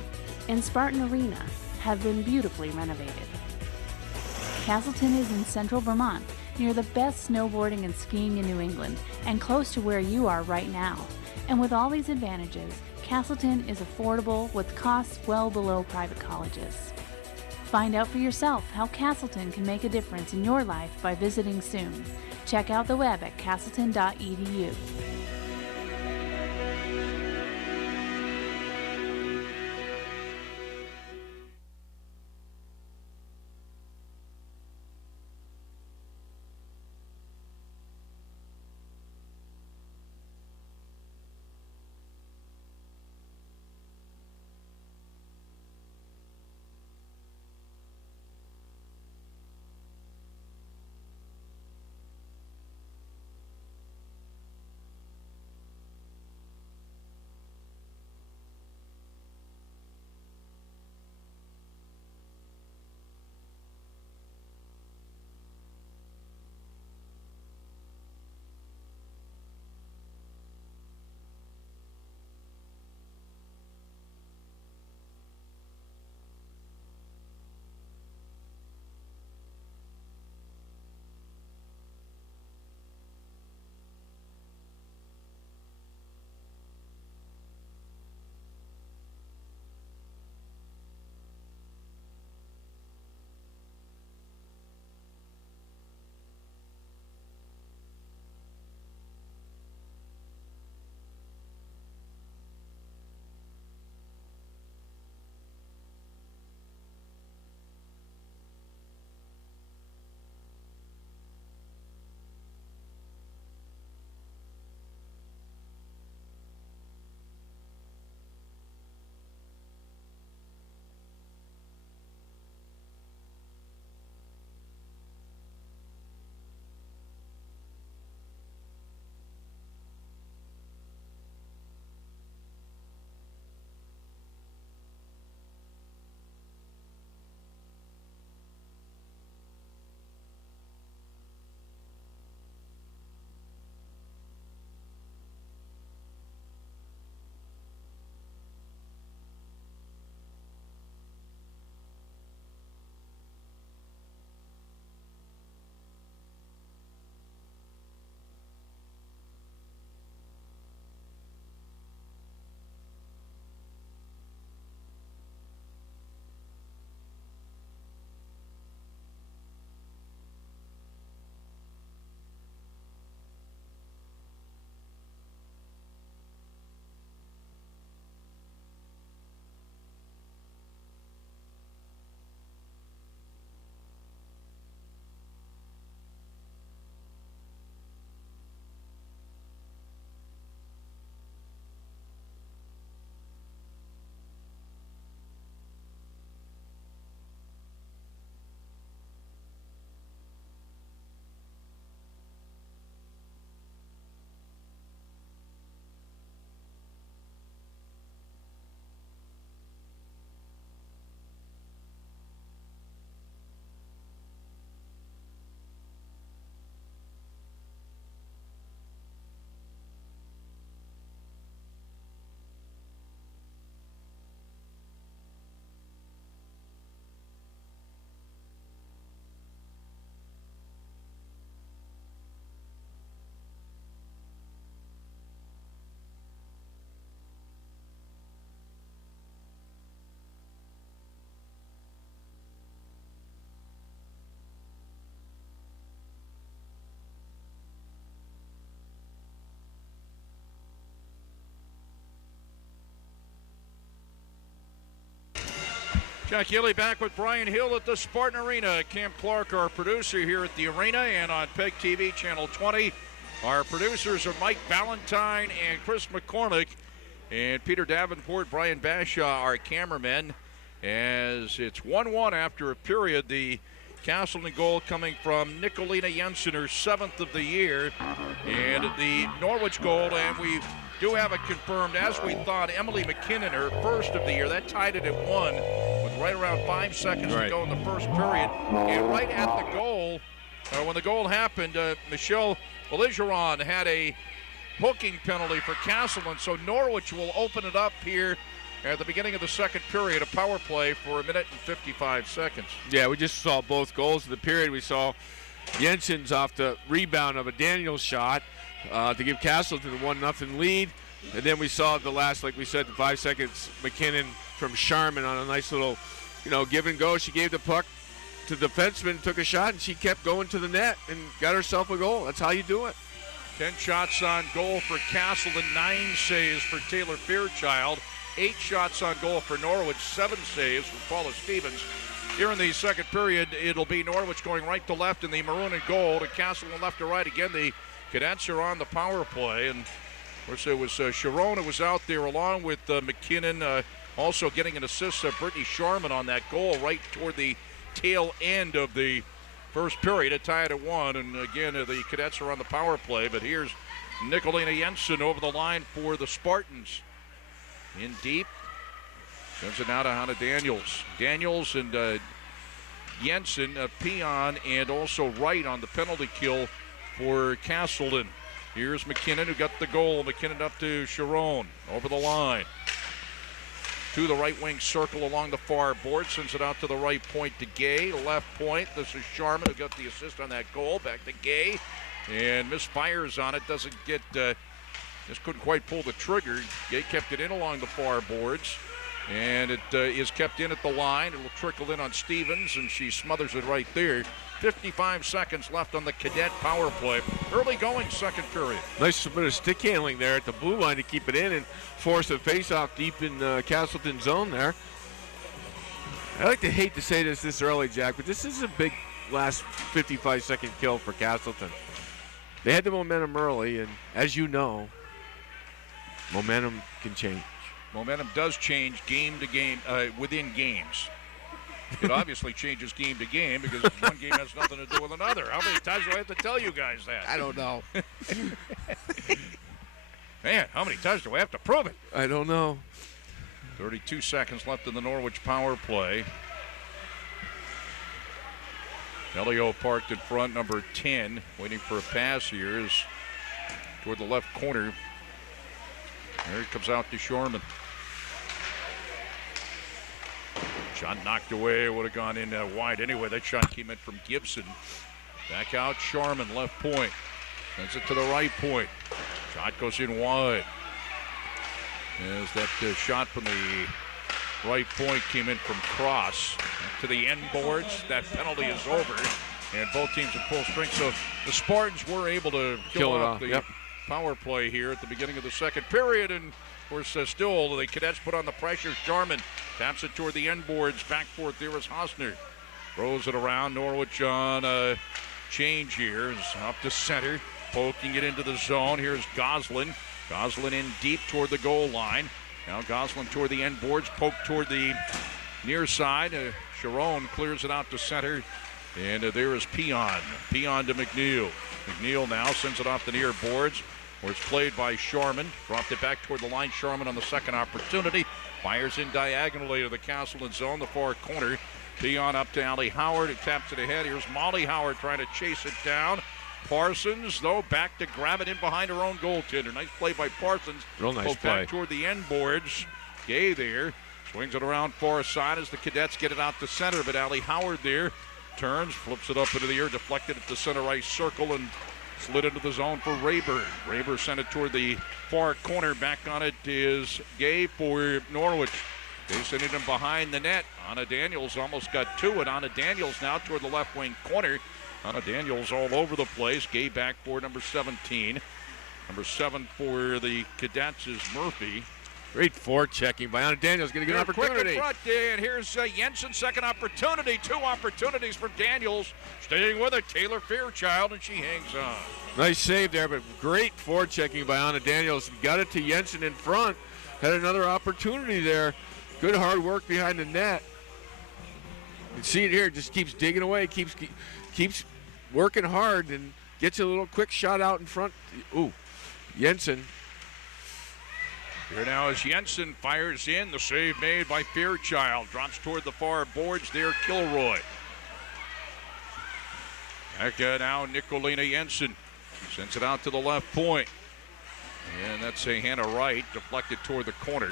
and Spartan Arena have been beautifully renovated. Castleton is in central Vermont, near the best snowboarding and skiing in New England, and close to where you are right now. And with all these advantages, Castleton is affordable with costs well below private colleges. Find out for yourself how Castleton can make a difference in your life by visiting soon. Check out the web at castleton.edu. Jack Healey back with Brian Hill at the Spartan Arena. Cam Clark, our producer here at the arena, and on PEGTV Channel 20. Our producers are Mike Valentine and Chris McCormick, and Peter Davenport, Brian Bashaw, our cameramen. As it's 1-1 after a period, the Castleton goal coming from Nicolina Jensen, her 7th of the year, and the Norwich goal, and we do have it confirmed, as we thought, Emily McKinnon, her 1st of the year. That tied it at 1 with right around 5 seconds to go in the first period. And right at the goal, when the goal happened, Michelle Belligeron had a hooking penalty for Castleton, so Norwich will open it up here at the beginning of the second period, a power play for 1 minute and 55 seconds. Yeah, we just saw both goals of the period. We saw Jensen's off the rebound of a Daniels shot to give Castleton a 1-0 lead. And then we saw the last, like we said, the 5 seconds, McKinnon from Sharman on a nice little, give and go. She gave the puck to the defenseman, took a shot, and she kept going to the net and got herself a goal. That's how you do it. 10 shots on goal for Castleton, 9 saves for Taylor Fairchild, 8 shots on goal for Norwich, 7 saves for Paula Stevens. Here in the second period, it'll be Norwich going right to left in the maroon and gold, and Castleton left to right. Again, the Cadets are on the power play, and of course it was Sharon who was out there along with McKinnon, also getting an assist of Brittany Sharman on that goal right toward the tail end of the first period. It tied at 1, and again the Cadets are on the power play, but here's Nicolina Jensen over the line for the Spartans. In deep, sends it now to Hannah Daniels. Daniels and Jensen, Peon, and also Wright on the penalty kill for Castleton. Here's McKinnon who got the goal. McKinnon up to Sharon over the line. To the right wing circle along the far board. Sends it out to the right point to Gay. Left point. This is Sharman who got the assist on that goal. Back to Gay. And misfires on it. Doesn't get, just couldn't quite pull the trigger. Gay kept it in along the far boards. And it is kept in at the line. It will trickle in on Stevens, and she smothers it right there. 55 seconds left on the Cadet power play. Early going second period. Nice bit of stick handling there at the blue line to keep it in and force a face-off deep in Castleton zone there. I like to hate to say this early, Jack, but this is a big last 55-second kill for Castleton. They had the momentum early, and as you know, momentum can change. Momentum does change game to game, within games. It obviously changes game to game because one game has nothing to do with another. How many times do I have to tell you guys that? I don't know. Man, how many times do I have to prove it? I don't know. 32 seconds left in the Norwich power play. Elio parked in front, number 10, waiting for a pass here, is toward the left corner. There he comes out to Sharman. Shot knocked away, would have gone in wide anyway. That shot came in from Gibson. Back out Sharman, left point. Sends it to the right point. Shot goes in wide. As that shot from the right point came in from Cross. To the end boards, that penalty is over. And both teams in full strength. So the Spartans were able to kill off the power play here at the beginning of the second period. And of course, still the Cadets put on the pressure. Sharman taps it toward the end boards. Back forth there is Hosner. Throws it around. Norwich on a change here. Is up to center. Poking it into the zone. Here's Goslin. Goslin in deep toward the goal line. Now Goslin toward the end boards. Poked toward the near side. Sharon clears it out to center. And there is Peon. Peon to McNeil. McNeil now sends it off the near boards. Where it's played by Sharman. Dropped it back toward the line. Sharman on the second opportunity. Fires in diagonally to the Castleton zone, the far corner. Peon up to Allie Howard. It taps it ahead. Here's Molly Howard trying to chase it down. Parsons, though, back to grab it in behind her own goaltender. Nice play by Parsons. Real nice play. Back toward the end boards. Gay there. Swings it around far side as the Cadets get it out to center. But Allie Howard there turns, flips it up into the air, deflected at the center right circle, and slid into the zone for Rayburn. Rayburn sent it toward the far corner. Back on it is Gay for Norwich. They sent it in behind the net. Anna Daniels almost got to it. Anna Daniels now toward the left wing corner. Anna Daniels all over the place. Gay back for number 17. Number 7 for the Cadets is Murphy. Great forechecking by Anna Daniels. Going to get an Quick opportunity. in front, and here's Jensen's second opportunity. 2 opportunities for Daniels. Staying with it, Taylor Fairchild, and she hangs on. Nice save there, but great forechecking by Anna Daniels. Got it to Jensen in front. Had another opportunity there. Good hard work behind the net. You can see it here. Just keeps digging away. Keeps working hard and gets a little quick shot out in front. Ooh, Jensen. Here now as Jensen fires in. The save made by Fairchild. Drops toward the far boards there, Kilroy. Back now, Nicolina Jensen. Sends it out to the left point. And that's a Hannah Wright, deflected toward the corner.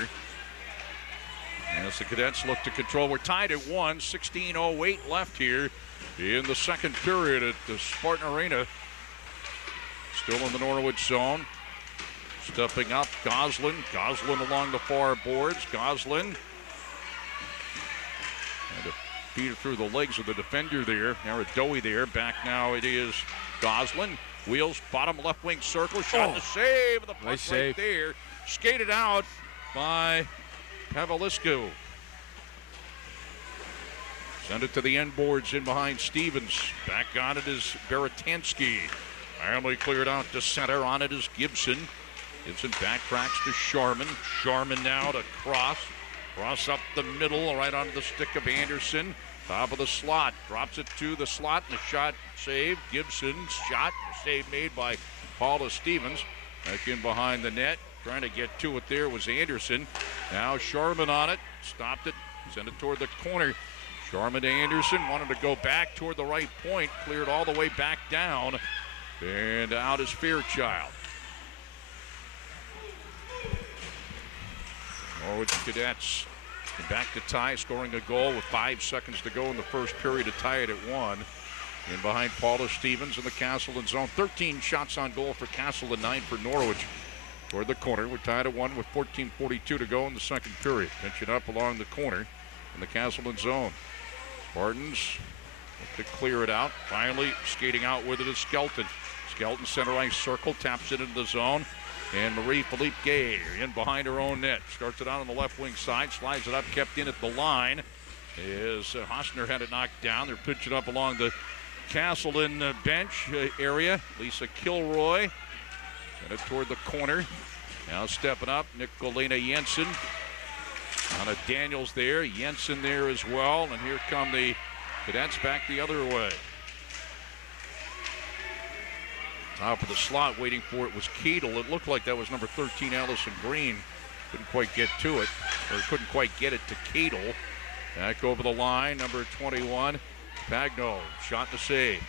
As the Cadets look to control, we're tied at 1, 16:08 left here in the second period at the Spartan Arena. Still in the Norwich zone. Stepping up, Goslin. Goslin along the far boards. Goslin. And to feed it through the legs of the defender there. Aradowie there. Back now it is Goslin. Wheels, bottom left wing circle. Shot to save. The puck Nice right save. there. Skated out by Pavlisco. Send it to the end boards in behind Stevens. Back on it is Beretansky. Finally cleared out to center. On it is Gibson. Gibson backtracks to Sharman. Sharman now to Cross. Cross up the middle, right onto the stick of Anderson. Top of the slot. Drops it to the slot. And the shot saved. Gibson's shot. Save made by Paula Stevens. Back in behind the net. Trying to get to it there was Anderson. Now Sharman on it. Stopped it. Sent it toward the corner. Sharman to Anderson. Wanted to go back toward the right point. Cleared all the way back down. And out is Fairchild. Norwich Cadets back to tie, scoring a goal with 5 seconds to go in the first period to tie it at 1. In behind Paula Stevens in the Castleton zone. 13 shots on goal for Castleton, 9 for Norwich. Toward the corner, we're tied at 1 with 14:42 to go in the second period. Pinch it up along the corner in the Castleton zone. Spartans look to clear it out. Finally skating out with it is Skelton. Skelton center ice circle, taps it into the zone. And Marie-Philippe Gay in behind her own net. Starts it out on the left wing side, slides it up, kept in at the line. As Hosner had it knocked down. They're pitching up along the Castleton bench area. Lisa Kilroy sent it toward the corner. Now stepping up, Nicolina Jensen. Anna Daniels there, Jensen there as well. And here come the Cadets back the other way. Top of the slot, waiting for it was Keedle. It looked like that was number 13, Allison Green. Couldn't quite get to it, or couldn't quite get it to Keedle. Back over the line, number 21, Pagno. Shot to save.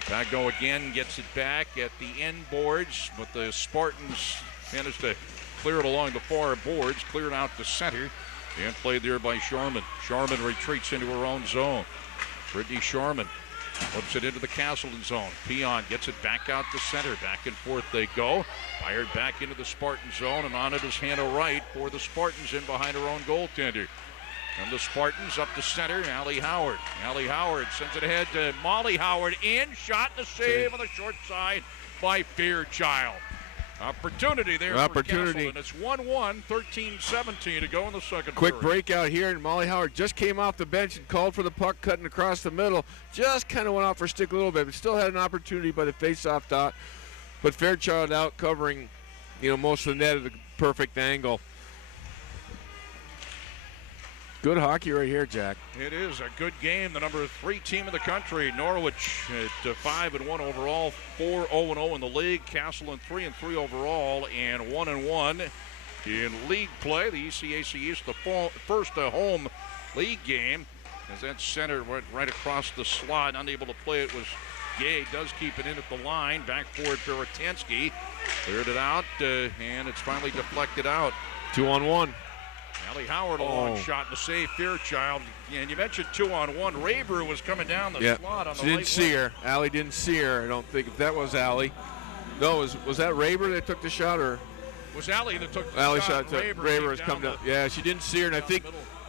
Pagno again gets it back at the end boards, but the Spartans managed to clear it along the far boards, cleared out to center, and played there by Sharman. Sharman retreats into her own zone. Brittany Sharman flips it into the Castleton zone. Peon gets it back out to center. Back and forth they go. Fired back into the Spartan zone, and on it is Hannah Wright for the Spartans in behind her own goaltender. And the Spartans up to center, Allie Howard. Allie Howard sends it ahead to Molly Howard. In, shot and a save on the short side by Fairchild. Opportunity there for Castleton. It's 1-1, 13-17 to go in the second Quick period. breakout here, and Molly Howard just came off the bench and called for the puck, cutting across the middle. Just kind of went off her stick a little bit, but still had an opportunity by the face-off dot. But Fairchild out covering, most of the net at the perfect angle. Good hockey right here, Jack. It is a good game. The number 3 team in the country, Norwich, at 5-1 overall, 4-0-0 in the league. Castleton 3-3 overall, and 1-1 in league play. The ECAC East, the first home league game, as that center went right across the slot. Unable to play it was Gay. Does keep it in at the line. Back forward, Beretansky cleared it out, and it's finally deflected out. 2-on-1. Allie Howard, a long shot to save Fairchild. And you mentioned 2-on-1. Raber was coming down the slot on the right. Didn't see her. Allie didn't see her. I don't think if that was Allie. No, was that Raber that took the shot, or was Allie that took the Allie shot? Raber has come down. Yeah, she didn't see her, and I think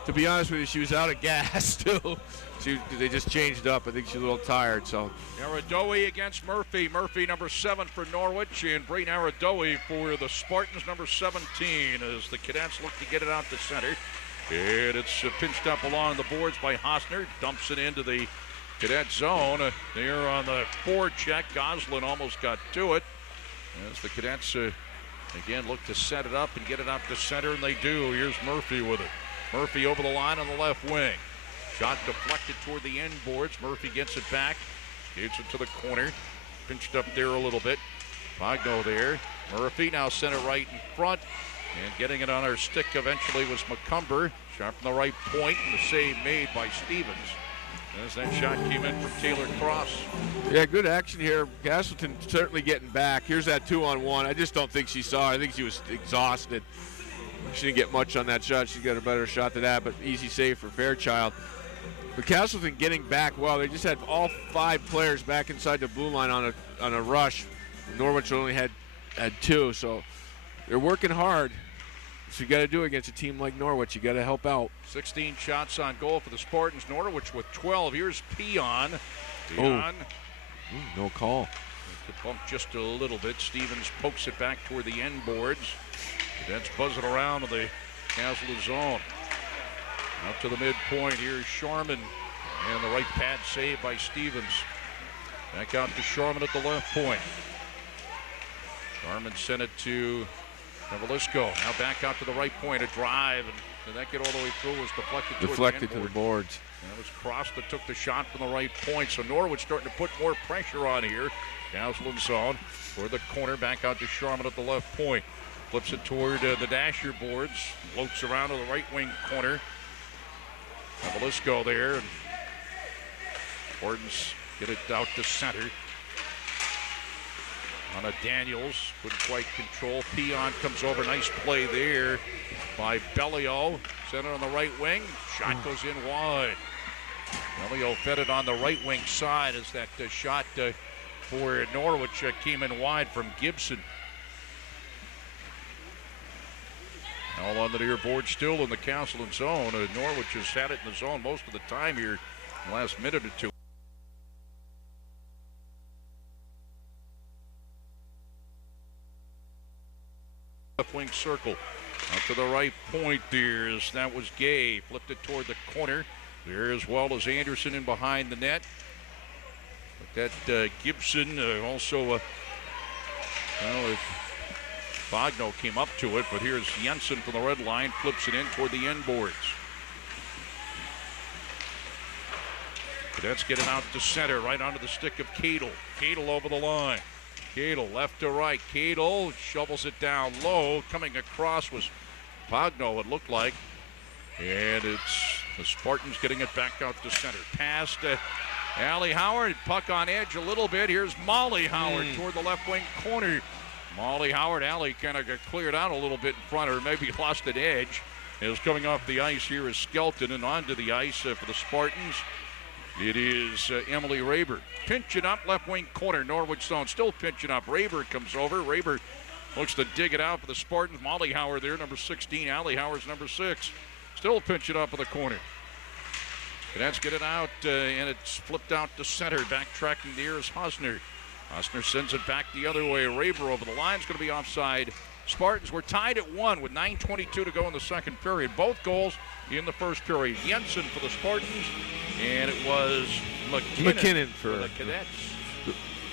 to be honest with you, she was out of gas, too. They just changed up. I think she's a little tired, so. Aradoe against Murphy. Murphy, number 7 for Norwich, and Breen Aradoe for the Spartans, number 17, as the Cadets look to get it out to center. And it's pinched up along the boards by Hosner. Dumps it into the Cadet zone. There on the forecheck. Goslin almost got to it. As the Cadets, again, look to set it up and get it out to center, and they do. Here's Murphy with it. Murphy over the line on the left wing. Shot deflected toward the end boards. Murphy gets it back. Skates it to the corner. Pinched up there a little bit. Pogno there. Murphy now center right in front. And getting it on her stick eventually was McCumber. Shot from the right point, and the save made by Stevens. As that shot came in from Taylor Cross. Yeah, good action here. Castleton certainly getting back. Here's that 2-on-1. I just don't think she saw it. I think she was exhausted. She didn't get much on that shot. She got a better shot than that, but easy save for Fairchild. But Castleton getting back well. They just had all 5 players back inside the blue line on a rush. Norwich only had 2, so they're working hard. So you got to do it against a team like Norwich. You got to help out. 16 shots on goal for the Spartans. Norwich with 12. Here's Peon. No call. To bump just a little bit. Stevens pokes it back toward the end boards. That's buzzing around in the Castleton zone. Up to the midpoint. Here's Sharman. And the right pad save by Stevens. Back out to Sharman at the left point. Sharman sent it to Nevalisco. Now back out to the right point. A drive. And did that get all the way through? It was deflected to the boards. And it was Cross that took the shot from the right point. So Norwich starting to put more pressure on here. Castleton zone for the corner. Back out to Sharman at the left point. Flips it toward the dasher boards. Floats around to the right wing corner. Nevalisco there. And Gordons get it out to center. On a Daniels, couldn't quite control. Peon comes over, nice play there by Bellio. Center on the right wing, shot goes in wide. Bellio fed it on the right wing side as that shot for Norwich came in wide from Gibson. All on the near board still in the Castleton zone. Norwich has had it in the zone most of the time here in the last minute or two. Left wing circle. Out to the right point there. That was Gay. Flipped it toward the corner. There as well as Anderson in behind the net. But that Gibson also, Bogno came up to it, but here's Jensen from the red line. Flips it in toward the end boards. Cadets get it out to center, right onto the stick of Cadle. Cadle over the line. Cadle left to right. Cadle shovels it down low. Coming across was Pogno, it looked like. And it's the Spartans getting it back out to center. Past Allie Howard. Puck on edge a little bit. Here's Molly Howard toward the left wing corner. Molly Howard. Allie kind of got cleared out a little bit in front, or maybe lost an edge. Is coming off the ice here is Skelton, and onto the ice for the Spartans. It is Emily Raber. Pinching up, left wing corner, Norwich zone. Still pinching up. Raber comes over. Raber looks to dig it out for the Spartans. Molly Howard there, number 16. Allie Howard's number 6. Still pinching up in the corner. Cadets get it out, and it's flipped out to center. Backtracking there is Hosner. Hosner sends it back the other way. Raber over the line is going to be offside. Spartans were tied at 1 with 9:22 to go in the second period. Both goals in the first period. Jensen for the Spartans, and it was McKinnon for the Cadets.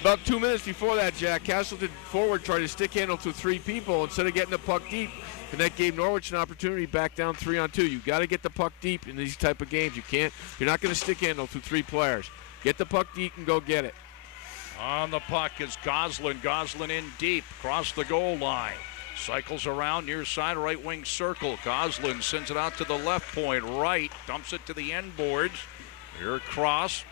About 2 minutes before that, Jack, Castleton forward tried to stick handle to 3 people instead of getting the puck deep, and that gave Norwich an opportunity back down 3-on-2. You got to get the puck deep in these type of games. You're not going to stick handle to 3 players. Get the puck deep and go get it. On the puck is Goslin. Goslin in deep, across the goal line. Cycles around near side, right wing circle. Goslin sends it out to the left point, right. Dumps it to the end boards. Here Cross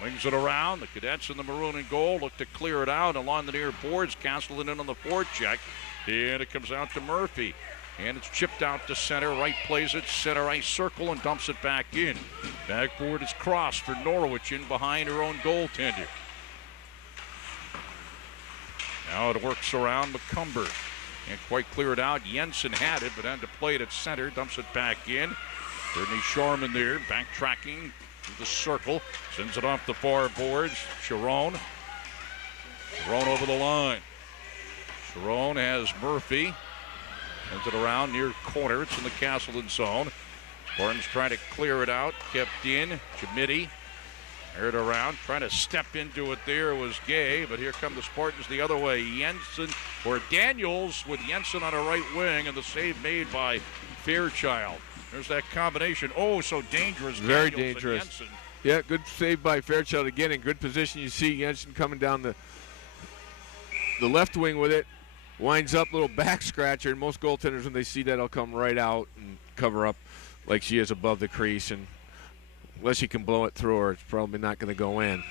wings it around. The Cadets in the maroon and gold look to clear it out along the near boards. Castleton in on the forecheck. And it comes out to Murphy. And it's chipped out to center. Right plays it, center ice circle, and dumps it back in. Backboard is Cross for Norwich in behind her own goaltender. Now it works around McCumber. Can't quite clear it out. Jensen had it, but had to play it at center. Dumps it back in. Brittany Sharman there, backtracking to the circle. Sends it off the far boards. Sharon over the line. Sharon has Murphy. Sends it around near corner. It's in the Castleton zone. Spartans trying to clear it out. Kept in. Jamidi. Aired around. Trying to step into it there was Gay. But here come the Spartans the other way. Jensen or Daniels with Jensen on a right wing. And the save made by Fairchild. There's that combination. Oh, so dangerous. Very Daniels dangerous. And Jensen. Yeah, good save by Fairchild again. In good position. You see Jensen coming down the left wing with it. Winds up, little back scratcher, and most goaltenders, when they see that, will come right out and cover up like she is above the crease. And unless you can blow it through her, it's probably not going to go in.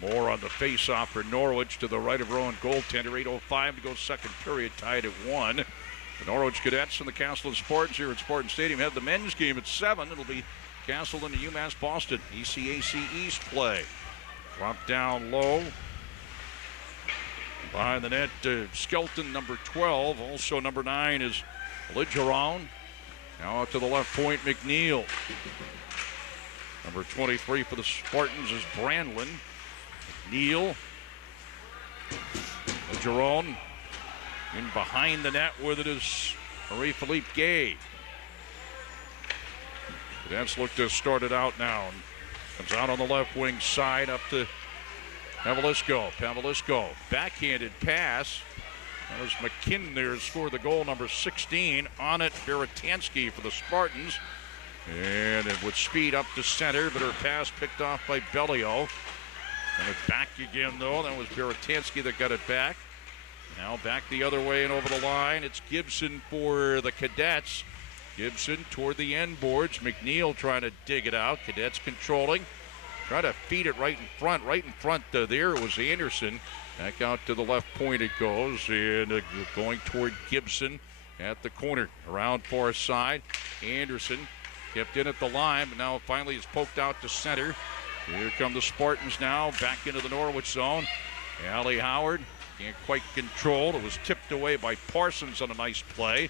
More on the face-off for Norwich to the right of her own goaltender. 8:05 to go second period, tied at 1. The Norwich Cadets and the Castleton Spartans here at Spartan Stadium have the men's game at 7. It'll be Castleton and UMass Boston, ECAC East play. Drop down low. Behind the net, Skelton, number 12. Also number 9 is Ligeron. Now out to the left point, McNeil. Number 23 for the Spartans is Brandlin. McNeil. Ligeron. In behind the net with it is Marie-Philippe Gay. Cadets look to start it out now. Comes out on the left wing side up to Pavlisco, backhanded pass. That was McKinnon there to score the goal, number 16. On it, Beretansky for the Spartans. And it would speed up to center, but her pass picked off by Bellio. And it back again, though. That was Beretansky that got it back. Now back the other way and over the line. It's Gibson for the Cadets. Gibson toward the end boards. McNeil trying to dig it out. Cadets controlling. Try to feed it right in front there was Anderson. Back out to the left point it goes, and going toward Gibson at the corner. Around far side, Anderson kept in at the line, but now finally is poked out to center. Here come the Spartans now, back into the Norwich zone. Allie Howard can't quite control. It was tipped away by Parsons on a nice play.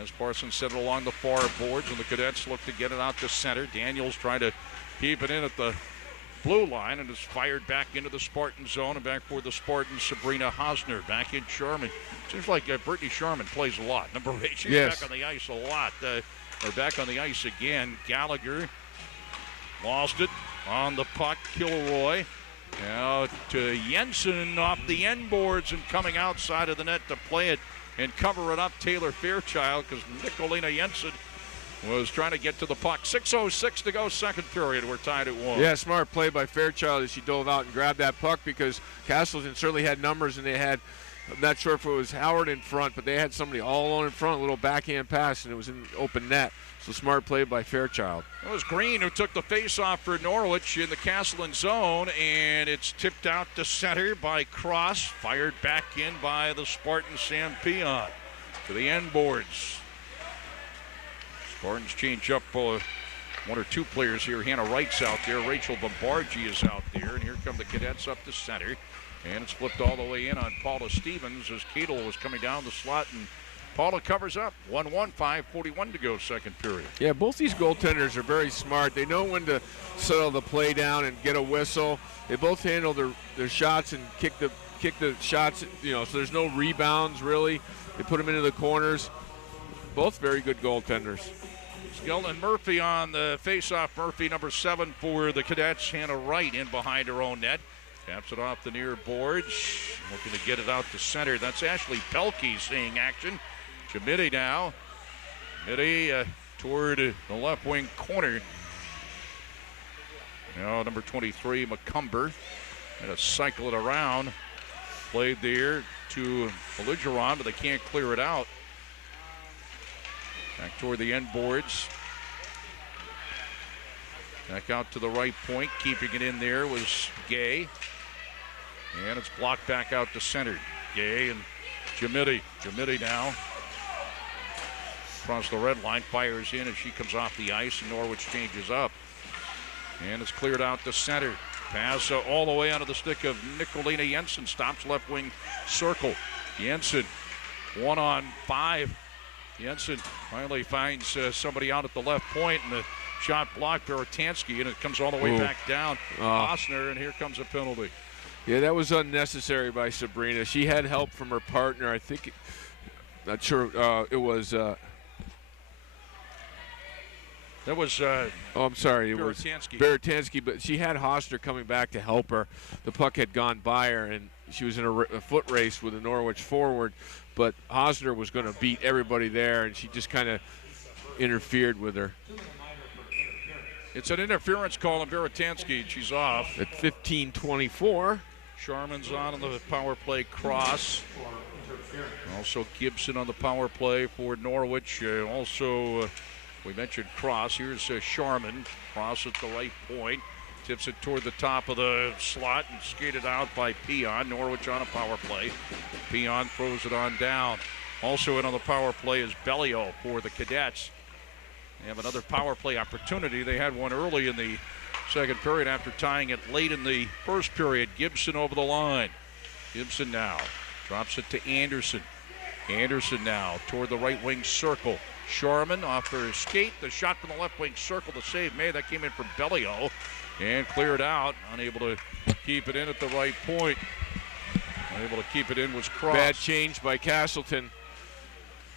As Parsons set it along the far boards, and the Cadets look to get it out to center. Daniels trying to keep it in at the blue line, and is fired back into the Spartan zone, and back for the Spartans, Sabrina Hosner. Back in Sharman. Seems like Brittany Sharman plays a lot. Number 8, she's back on the ice a lot. Or back on the ice again. Gallagher lost it on the puck. Kilroy. Now to Jensen off the end boards and coming outside of the net to play it and cover it up. Taylor Fairchild, because Nicolina Jensen was trying to get to the puck. 6:06 to go second period. We're tied at 1. Yeah, smart play by Fairchild as she dove out and grabbed that puck, because Castleton certainly had numbers, and they had, I'm not sure if it was Howard in front, but they had somebody all alone in front, a little backhand pass, and it was in open net. So smart play by Fairchild. It was Green who took the face-off for Norwich in the Castleton zone, and it's tipped out to center by Cross. Fired back in by the Spartan Sam Pion to the end boards. Spartans change up one or two players here. Hannah Wright's out there. Rachel Bombargi is out there. And here come the Cadets up to center. And it's flipped all the way in on Paula Stevens as Cadle was coming down the slot. And Paula covers up. 1-1, 5:41 to go second period. Yeah, both these goaltenders are very smart. They know when to settle the play down and get a whistle. They both handle their shots and kick the shots, so there's no rebounds really. They put them into the corners. Both very good goaltenders. Skelton Murphy on the face-off. Murphy, number 7 for the Cadets. Hannah Wright in behind her own net. Taps it off the near boards. Looking to get it out to center. That's Ashley Pelkey seeing action. Jamidi now. Jamidi toward the left wing corner. Now number 23, McCumber. Had to cycle it around. Played there to Belligeron, but they can't clear it out. Back toward the end boards. Back out to the right point. Keeping it in there was Gay. And it's blocked back out to center. Gay and Jamidi. Jamidi now. Across the red line. Fires in as she comes off the ice. And Norwich changes up. And it's cleared out to center. Pass all the way onto the stick of Nicolina Jensen. Stops left wing circle. Jensen 1-on-5 Jensen finally finds somebody out at the left point, and the shot blocked Beretansky, and it comes all the way back down. Osner, and here comes a penalty. Yeah, that was unnecessary by Sabrina. She had help from her partner. I think, not sure, it was. That was. I'm sorry, it was Beretansky, but she had Hosner coming back to help her. The puck had gone by her, and she was in a foot race with a Norwich forward, but Hosner was going to beat everybody there, and she just kind of interfered with her. It's an interference call on Beretansky, and she's off. At 15:24. Sharman's on the power play cross. Also Gibson on the power play for Norwich. We mentioned Cross. Here's Sharman. Cross at the right point. Tips it toward the top of the slot and skated out by Peon. Norwich on a power play. Peon throws it on down. Also in on the power play is Bellio for the Cadets. They have another power play opportunity. They had one early in the second period after tying it late in the first period. Gibson over the line. Gibson now drops it to Anderson. Anderson now toward the right wing circle. Sharman off her skate. The shot from the left wing circle. The save made. That came in from Bellio and cleared out. Unable to keep it in at the right point. Unable to keep it in was Cross. Bad change by Castleton.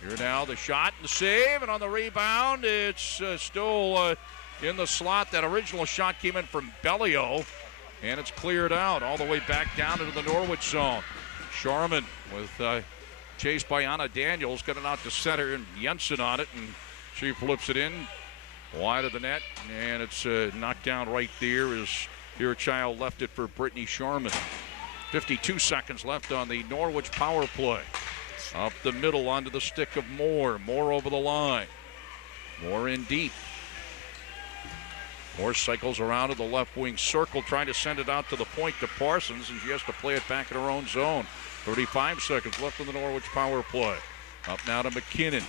Here now the shot and the save, and on the rebound it's still in the slot. That original shot came in from Bellio, and it's cleared out all the way back down into the Norwich zone. Sharman with chased by Anna Daniels, got it out to center, and Jensen on it, and she flips it in wide of the net, and it's knocked down right there as Child left it for Brittany Sharman. 52 seconds left on the Norwich power play. Up the middle onto the stick of Moore. Moore over the line. Moore in deep. Moore cycles around to the left wing circle, trying to send it out to the point to Parsons, and she has to play it back in her own zone. 35 seconds left in the Norwich power play. Up now to McKinnon.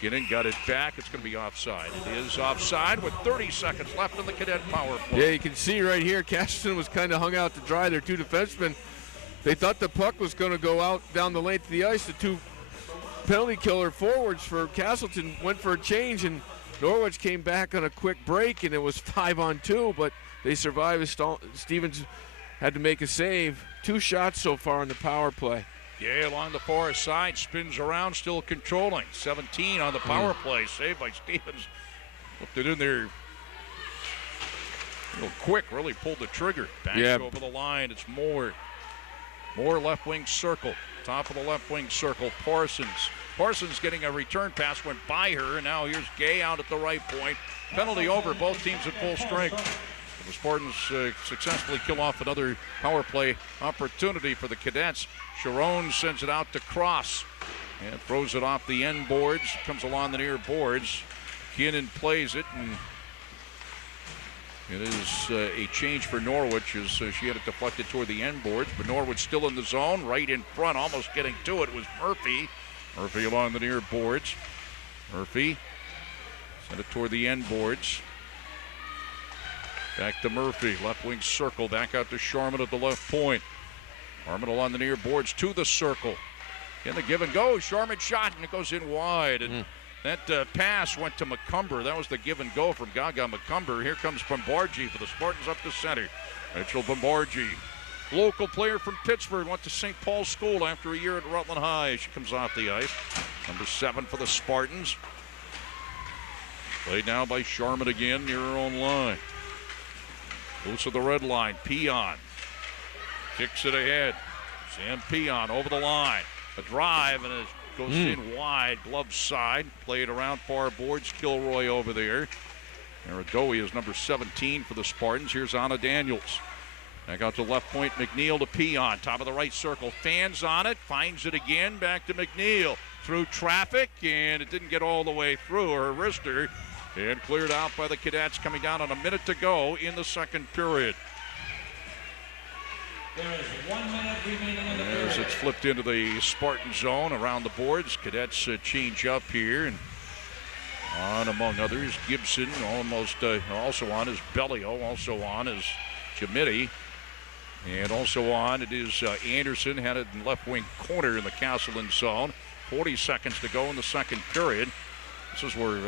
McKinnon got it back. It's going to be offside. It is offside with 30 seconds left in the Cadet power play. Yeah, you can see right here, Castleton was kind of hung out to dry. Their two defensemen, they thought the puck was going to go out down the length of the ice. The two penalty killer forwards for Castleton went for a change, and Norwich came back on a quick break, and it was 5-on-2, but they survived. Stevens had to make a save. 2 shots so far in the power play. Yeah, along the far side, spins around, still controlling. 17 on the power play, saved by Stevens. Looked it in there real quick, really pulled the trigger. Back over the line, it's Moore. Moore left wing circle, top of the left wing circle, Parsons. Parsons getting a return pass, went by her, and now here's Gay out at the right point. Penalty over, both teams at full strength. The Spartans successfully kill off another power play opportunity for the Cadets. Sharon sends it out to Cross and throws it off the end boards. Comes along the near boards. Keenan plays it, and it is a change for Norwich as she had it deflected toward the end boards. But Norwich still in the zone, right in front, almost getting to it was Murphy. Murphy along the near boards. Murphy sent it toward the end boards. Back to Murphy, left wing circle, back out to Sharman at the left point. Sharman along the near boards to the circle. In the give and go, Sharman shot, and it goes in wide. And that pass went to McCumber. That was the give and go from Gaga McCumber. Here comes Bombargi for the Spartans up to center. Mitchell Bombargi, local player from Pittsburgh, went to St. Paul's School after a year at Rutland High. She comes off the ice. Number 7 for the Spartans. Played now by Sharman again near her own line. Loose of the red line, Peon kicks it ahead. Sam Peon over the line. A drive, and it goes in wide, glove side. Played around far boards, Kilroy over there. Aradowi is number 17 for the Spartans. Here's Anna Daniels. Back out to left point, McNeil to Peon. Top of the right circle, fans on it, finds it again, back to McNeil. Through traffic, and it didn't get all the way through her wrister. And cleared out by the Cadets, coming down on a minute to go in the second period. There is 1 minute remaining in the period. As it's flipped into the Spartan zone around the boards, Cadets change up here. And on, among others, Gibson also on is Bellio, also on is Jamiti. And also on, it is Anderson, headed in left wing corner in the Castleton zone. 40 seconds to go in the second period. This is where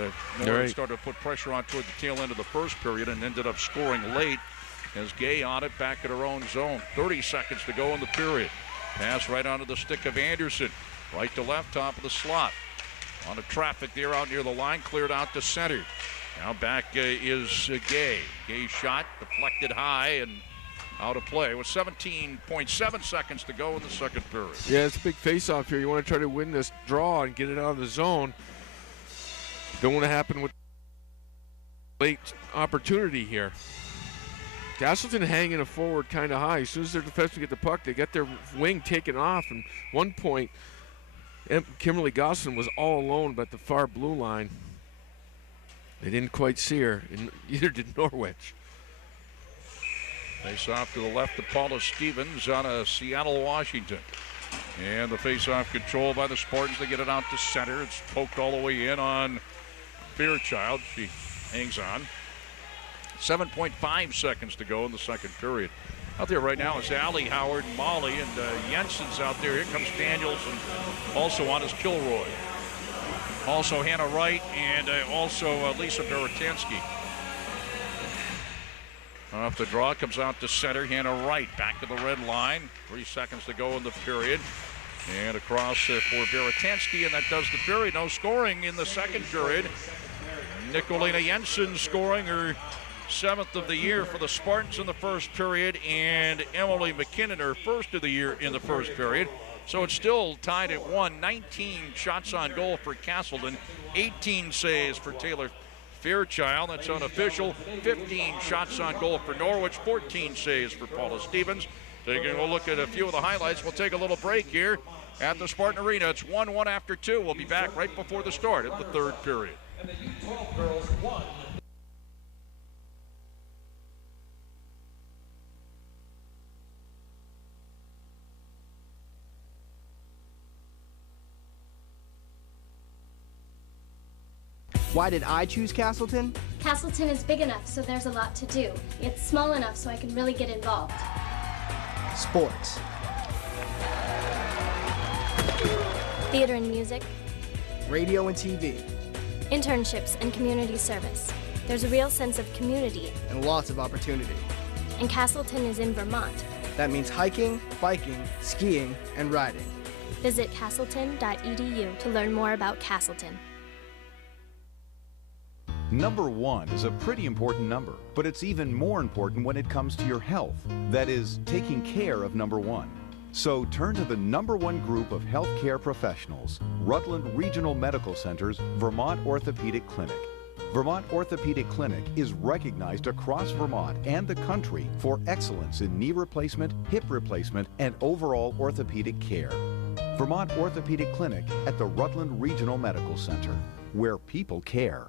Norwich started to put pressure on toward the tail end of the first period and ended up scoring late as Gay on it back at her own zone. 30 seconds to go in the period. Pass right onto the stick of Anderson. Right to left, top of the slot. On the traffic there out near the line, cleared out to center. Now back is Gay. Gay's shot deflected high and out of play with 17.7 seconds to go in the second period. Yeah, it's a big face-off here. You want to try to win this draw and get it out of the zone. Don't want to happen with late opportunity here. Castleton hanging a forward kind of high. As soon as their defensemen get the puck, they get their wing taken off. And one point, Kimberly Gosselin was all alone at the far blue line. They didn't quite see her, and neither did Norwich. Face-off to the left to Paula Stevens out of Seattle, Washington. And the face-off controlled by the Spartans. They get it out to center. It's poked all the way in on Fairchild. She hangs on. 7.5 seconds to go in the second period. Out there right now is Allie, Howard, Molly, and Jensen's out there. Here comes Daniels, and also on is Kilroy. Also Hannah Wright, and also Lisa Beretansky. Off the draw, comes out to center. Hannah Wright back to the red line. 3 seconds to go in the period. And across for Beretansky, and that does the period. No scoring in the second period. Nicolina Jensen scoring her 7th of the year for the Spartans in the first period, and Emily McKinnon her first of the year in the first period. So it's still tied at 1. 19 shots on goal for Castleton, 18 saves for Taylor Fairchild. That's unofficial. 15 shots on goal for Norwich, 14 saves for Paula Stevens. Taking a look at a few of the highlights. We'll take a little break here at the Spartan Arena. It's 1-1 after 2. We'll be back right before the start of the third period. And the U12 girls won. Why did I choose Castleton? Castleton is big enough, so there's a lot to do. It's small enough so I can really get involved. Sports. Theater and music, Radio and TV. internships, and community service. There's a real sense of community. And lots of opportunity. And Castleton is in Vermont. That means hiking, biking, skiing, and riding. Visit castleton.edu to learn more about Castleton. Number 1 is a pretty important number, but it's even more important when it comes to your health. That is, taking care of number 1. So turn to the number 1 group of healthcare professionals, Rutland Regional Medical Center's Vermont Orthopedic Clinic. Vermont Orthopedic Clinic is recognized across Vermont and the country for excellence in knee replacement, hip replacement, and overall orthopedic care. Vermont Orthopedic Clinic at the Rutland Regional Medical Center, where people care.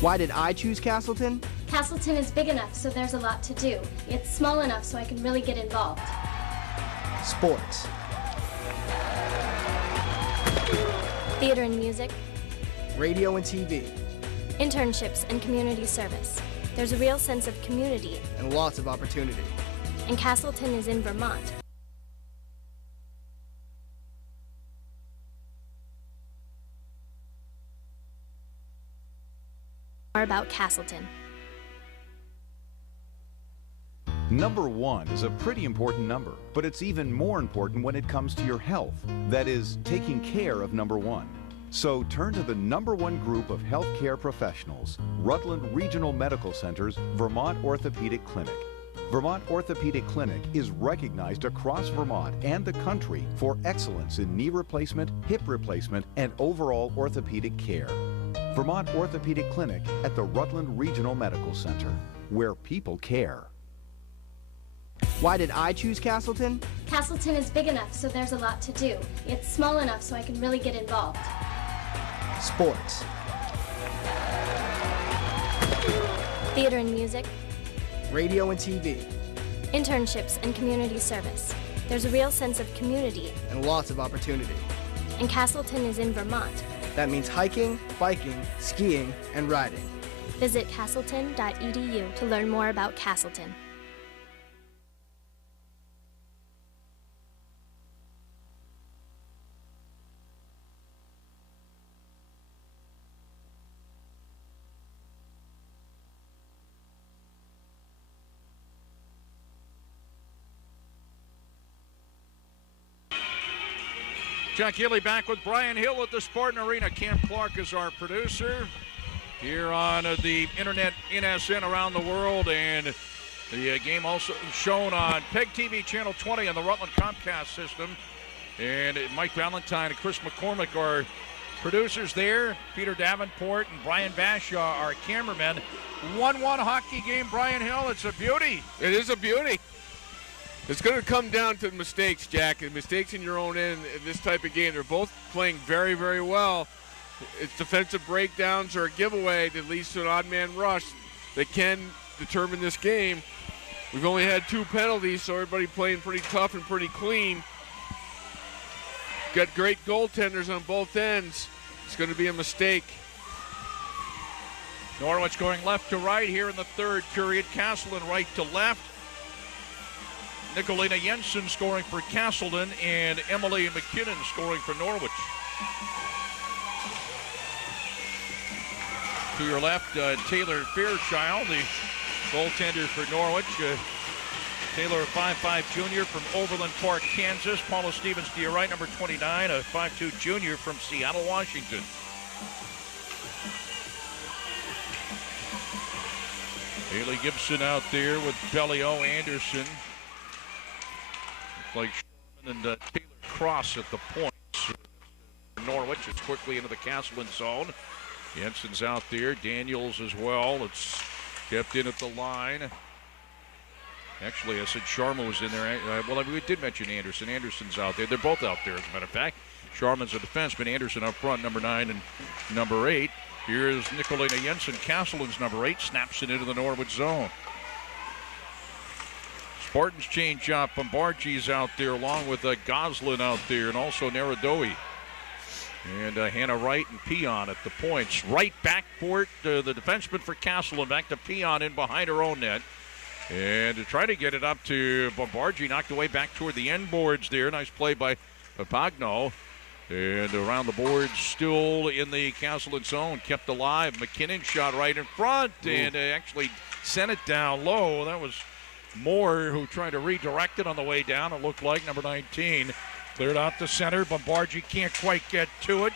Why did I choose Castleton? Castleton is big enough, so there's a lot to do. It's small enough so I can really get involved. Sports. Theater and music. Radio and TV. Internships and community service. There's a real sense of community. And lots of opportunity. And Castleton is in Vermont. More about Castleton. Number 1 is a pretty important number, but it's even more important when it comes to your health. That is, taking care of number 1. So turn to the number 1 group of healthcare professionals, Rutland Regional Medical Center's Vermont Orthopedic Clinic. Vermont Orthopedic Clinic is recognized across Vermont and the country for excellence in knee replacement, hip replacement, and overall orthopedic care. Vermont Orthopedic Clinic at the Rutland Regional Medical Center, where people care. Why did I choose Castleton? Castleton is big enough, so there's a lot to do. It's small enough so I can really get involved. Sports. Theater and music. Radio and TV. Internships and community service. There's a real sense of community. And lots of opportunity. And Castleton is in Vermont. That means hiking, biking, skiing, and riding. Visit castleton.edu to learn more about Castleton. Jack Healey back with Brian Hill at the Spartan Arena. Cam Clark is our producer here on the internet, NSN around the world, and the game also shown on PEGTV Channel 20 on the Rutland Comcast system. And Mike Valentine and Chris McCormick are producers there. Peter Davenport and Brian Bashaw are cameramen. 1-1 hockey game, Brian Hill. It's a beauty. It is a beauty. It's going to come down to mistakes, Jack, and mistakes in your own end in this type of game. They're both playing very, very well. It's defensive breakdowns or a giveaway that leads to an odd man rush that can determine this game. We've only had 2 penalties, so everybody playing pretty tough and pretty clean. Got great goaltenders on both ends. It's going to be a mistake. Norwich going left to right here in the third period. Castleton right to left. Nicolina Jensen scoring for Castleton, and Emily McKinnon scoring for Norwich. To your left, Taylor Fairchild, the goaltender for Norwich. Taylor, a 5'5" junior from Overland Park, Kansas. Paula Stevens to your right, number 29, a 5'2" junior from Seattle, Washington. Haley Gibson out there with Bellio Anderson. Like Sherman and Taylor Cross at the points. Norwich, it's quickly into the Castleton zone. Jensen's out there, Daniels as well. It's kept in at the line. Actually, I said Sharma was in there. Well, we did mention Anderson. Anderson's out there. They're both out there, as a matter of fact. Sharman's a defenseman. Anderson up front, number 9 and number 8. Here's Nicolina Jensen, Castleton's number 8, snaps it into the Norwich zone. Spartans change up. Bombardi's out there along with Goslin out there, and also Naradoe. And Hannah Wright and Peon at the points. Right backcourt, the defenseman for Castleton, back to Peon in behind her own net. And to try to get it up to Bombardi, knocked away back toward the end boards there. Nice play by Papagno. And around the boards, still in the Castleton zone, kept alive. McKinnon shot right in front and actually sent it down low. That was Moore who tried to redirect it on the way down. It looked like number 19 cleared out the center. Bombardi can't quite get to it.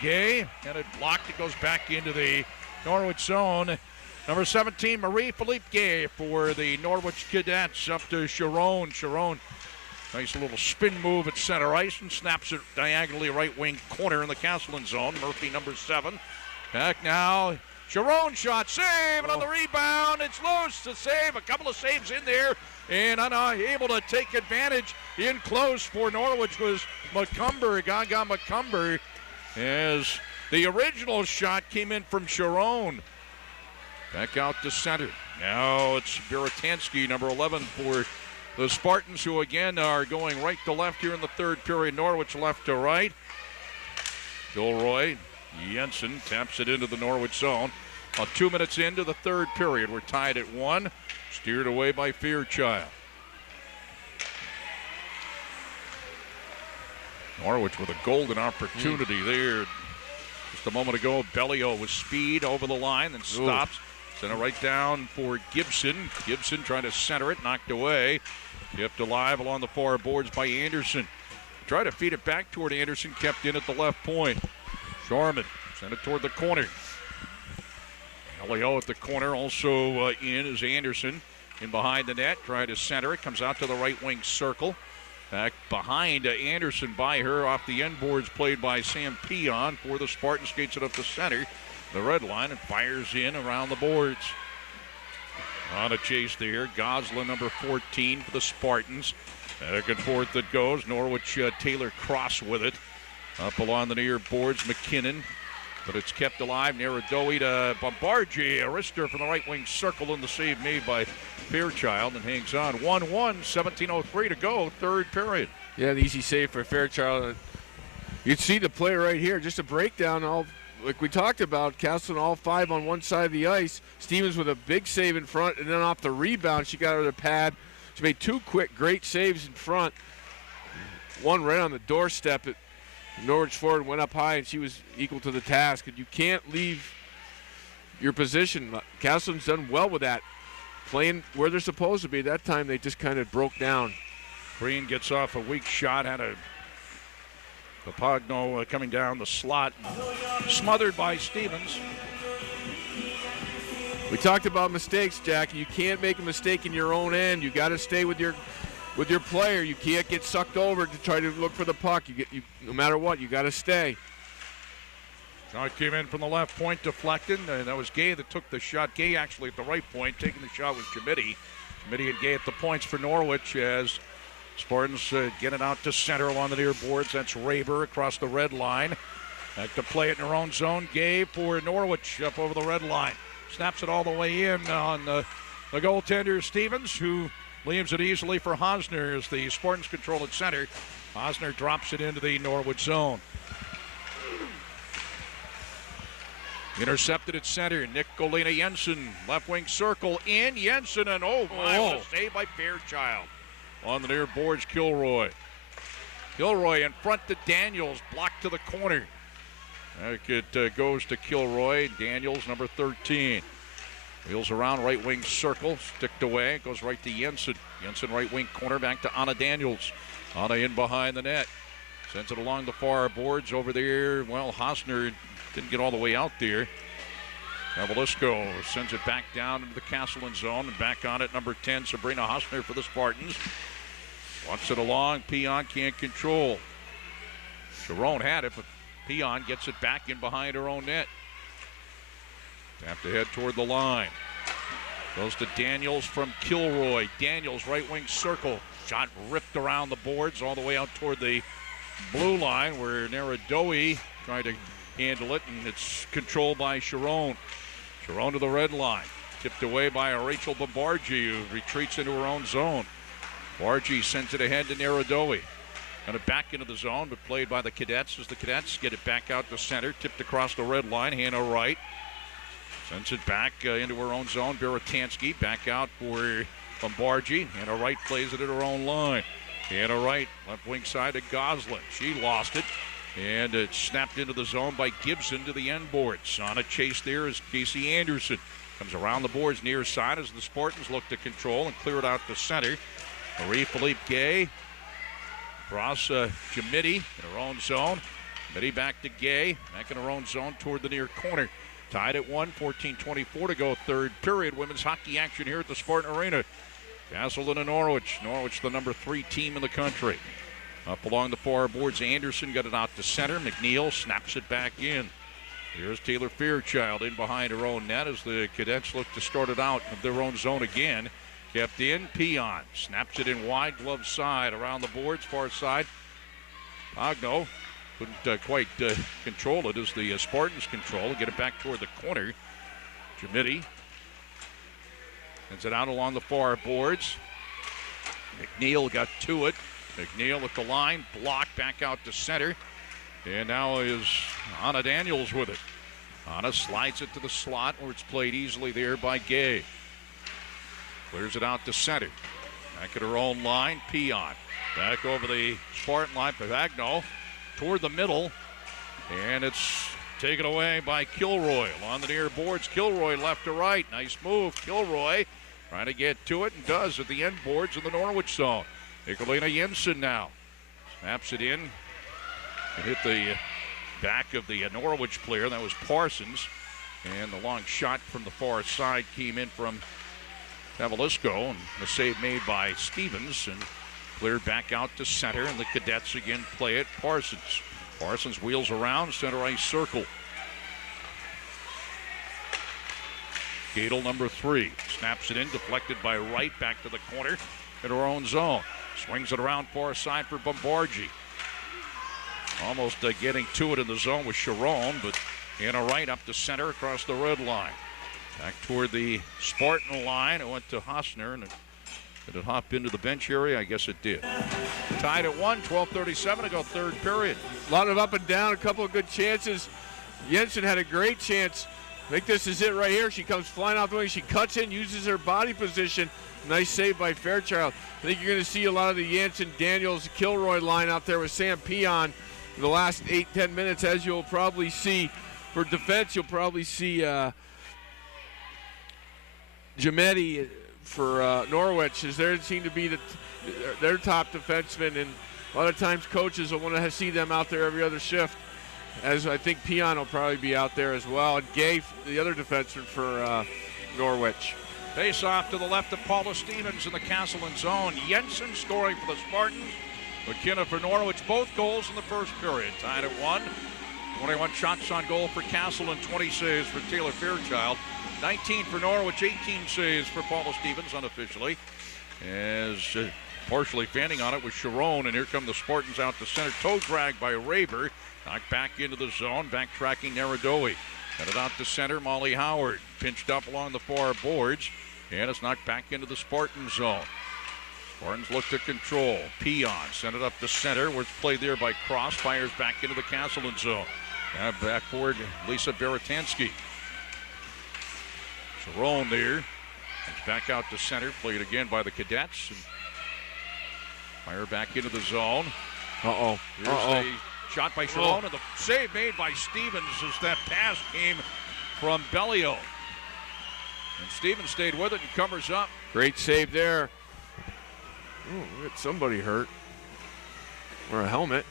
Gay, and it blocked. It goes back into the Norwich zone. Number 17, Marie-Philippe Gay for the Norwich Cadets. Up to Sharon. Sharon, nice little spin move at center ice and snaps it diagonally right wing corner in the Castleton zone. Murphy, number 7. Back now. Sharon shot, save, and on the rebound, it's loose to save. A couple of saves in there, and unable to take advantage in close for Norwich was McCumber, Gaga McCumber, as the original shot came in from Sharon. Back out to center. Now it's Beretansky, number 11 for the Spartans, who again are going right to left here in the third period. Norwich left to right. Gilroy, Jensen taps it into the Norwich zone. 2 minutes into the third period. We're tied at 1. Steered away by Fairchild. Norwich with a golden opportunity there. Just a moment ago, Bellio with speed over the line, then stops. Sent it right down for Gibson. Gibson trying to center it, knocked away. Kept alive along the far boards by Anderson. Tried to feed it back toward Anderson, kept in at the left point. Sharman sent it toward the corner. Bellio at the corner, also in is Anderson. In behind the net, trying to center it, comes out to the right wing circle. Back behind Anderson by her, off the end boards, played by Sam Peon for the Spartans. Skates it up the center, the red line, and fires in around the boards. On a chase there, Goslin, number 14 for the Spartans. Back and forth it goes. Norwich Taylor Cross with it. Up along the near boards, McKinnon. But it's kept alive. Neradowi to Bombardier. A wrister from the right wing circle, in the save made by Fairchild, and hangs on. 1-1, 17:03 to go, third period. Yeah, an easy save for Fairchild. You'd see the play right here, just a breakdown. All like we talked about, Castleton all 5 on one side of the ice. Stevens with a big save in front, and then off the rebound, she got her the pad. She made 2 quick, great saves in front. One right on the doorstep. Norwich forward went up high, and she was equal to the task. And you can't leave your position. Castleton's done well with that, playing where they're supposed to be. That time they just kind of broke down. Green gets off a weak shot, had a Papagno coming down the slot, smothered by Stevens. We talked about mistakes, Jack. You can't make a mistake in your own end. You got to stay with your player. You can't get sucked over to try to look for the puck. No matter what, you got to stay. Shot came in from the left point, deflected, and that was Gay that took the shot. Gay actually at the right point, taking the shot was Jamidi. Jamidi and Gay at the points for Norwich as Spartans get it out to center along the near boards. That's Raber across the red line. Back to play it in their own zone. Gay for Norwich up over the red line. Snaps it all the way in on the goaltender Stevens, who leaves it easily for Hosner as the Spartans control at center. Hosner drops it into the Norwich zone. Intercepted at center. Nicolina Jensen, left wing circle in. Jensen, and what a save by Fairchild. On the near boards, Kilroy. Kilroy in front to Daniels, blocked to the corner. It goes to Kilroy. Daniels, number 13. Wheels around, right wing circle, sticked away, goes right to Jensen. Jensen, right wing corner, back to Anna Daniels. Anna in behind the net. Sends it along the far boards over there. Well, Hosner didn't get all the way out there. Cavalisco sends it back down into the Castleton zone, and back on it, number 10, Sabrina Hosner for the Spartans. Walks it along, Peon can't control. Sharon had it, but Peon gets it back in behind her own net. Have to head toward the line. Goes to Daniels from Kilroy. Daniels, right wing circle. Shot ripped around the boards all the way out toward the blue line where Neradowi tried to handle it, and it's controlled by Sharon. Sharon to the red line. Tipped away by Rachel Bombardier, who retreats into her own zone. Bombardier sends it ahead to Neradowi. Got it back into the zone, but played by the Cadets as the Cadets get it back out to center. Tipped across the red line, Hannah Wright. Sends it back into her own zone. Beretansky back out for Bombardier. Hannah Wright plays it at her own line. Hannah Wright, left wing side to Goslin. She lost it. And it's snapped into the zone by Gibson to the end boards. On a chase there is Casey Anderson. Comes around the boards near side as the Spartans look to control and clear it out to center. Marie-Philippe Gay. Across Jamidi in her own zone. Jamidi back to Gay. Back in her own zone toward the near corner. Tied at 1, 14:24 to go, third period. Women's hockey action here at the Spartan Arena. Castleton and Norwich. Norwich, the number 3 team in the country. Up along the far boards, Anderson got it out to center. McNeil snaps it back in. Here's Taylor Fairchild in behind her own net as the Cadets look to start it out of their own zone again. Kept in, Peon snaps it in wide, glove side around the boards, far side. Pagno couldn't quite control it as the Spartans control. Get it back toward the corner. Jamidi Sends it out along the far boards. McNeil got to it. McNeil at the line, blocked back out to center. And now is Anna Daniels with it. Anna slides it to the slot where it's played easily there by Gay. Clears it out to center. Back at her own line, Peon. Back over the Spartan line, Pavagno toward the middle. And it's taken away by Kilroy. Along the near boards, Kilroy left to right. Nice move, Kilroy. Trying to get to it and does at the end boards in the Norwich zone. Nicolina Jensen now snaps it in and hit the back of the Norwich player. That was Parsons. And the long shot from the far side came in from Tavalisco, and the save made by Stevens and cleared back out to center, and the Cadets again play it. Parsons. Parsons wheels around, center ice circle. Gadel, number 3, snaps it in, deflected by Wright, back to the corner in her own zone. Swings it around far side for Bombargi. Almost getting to it in the zone with Sharon, but Anna Wright up to center across the red line. Back toward the Spartan line. It went to Hosner, and did it hop into the bench area? I guess it did. Tied at 1, 12:37 to go, third period. A lot of up and down, a couple of good chances. Jensen had a great chance. I think this is it right here. She comes flying out the way. She cuts in, uses her body position. Nice save by Fairchild. I think you're going to see a lot of the Jensen, Daniels, Kilroy line out there with Sam Peon in the last 8-10 minutes, as you'll probably see. For defense, you'll probably see Giametti for Norwich, as they seem to be their top defenseman, and a lot of times coaches will want to see them out there every other shift, as I think Peon will probably be out there as well, and Gay, the other defenseman for Norwich. Face off to the left of Paula Stevens in the Castleton zone. Jensen scoring for the Spartans. McKenna for Norwich, both goals in the first period. Tied at 1. 21 shots on goal for Castleton, 20 saves for Taylor Fairchild. 19 for Norwich, 18 saves for Paula Stevens unofficially. As partially fanning on it was Sharon, and here come the Spartans out to center. Toe drag by Raber. Knocked back into the zone, backtracking Naradoe. Headed out to center, Molly Howard. Pinched up along the far boards, and it's knocked back into the Spartan zone. Spartans look to control. Peon sent it up to center, where it's played there by Cross. Fires back into the Castleton zone. Now back forward, Lisa Beretansky. Sharon there. It's back out to center, played again by the Cadets. And fire back into the zone. Uh-oh. Here's the shot by Sharon, and the save made by Stevens as that pass came from Bellio. And Stevens stayed with it and covers up. Great save there. Oh, we got somebody hurt. Or a helmet.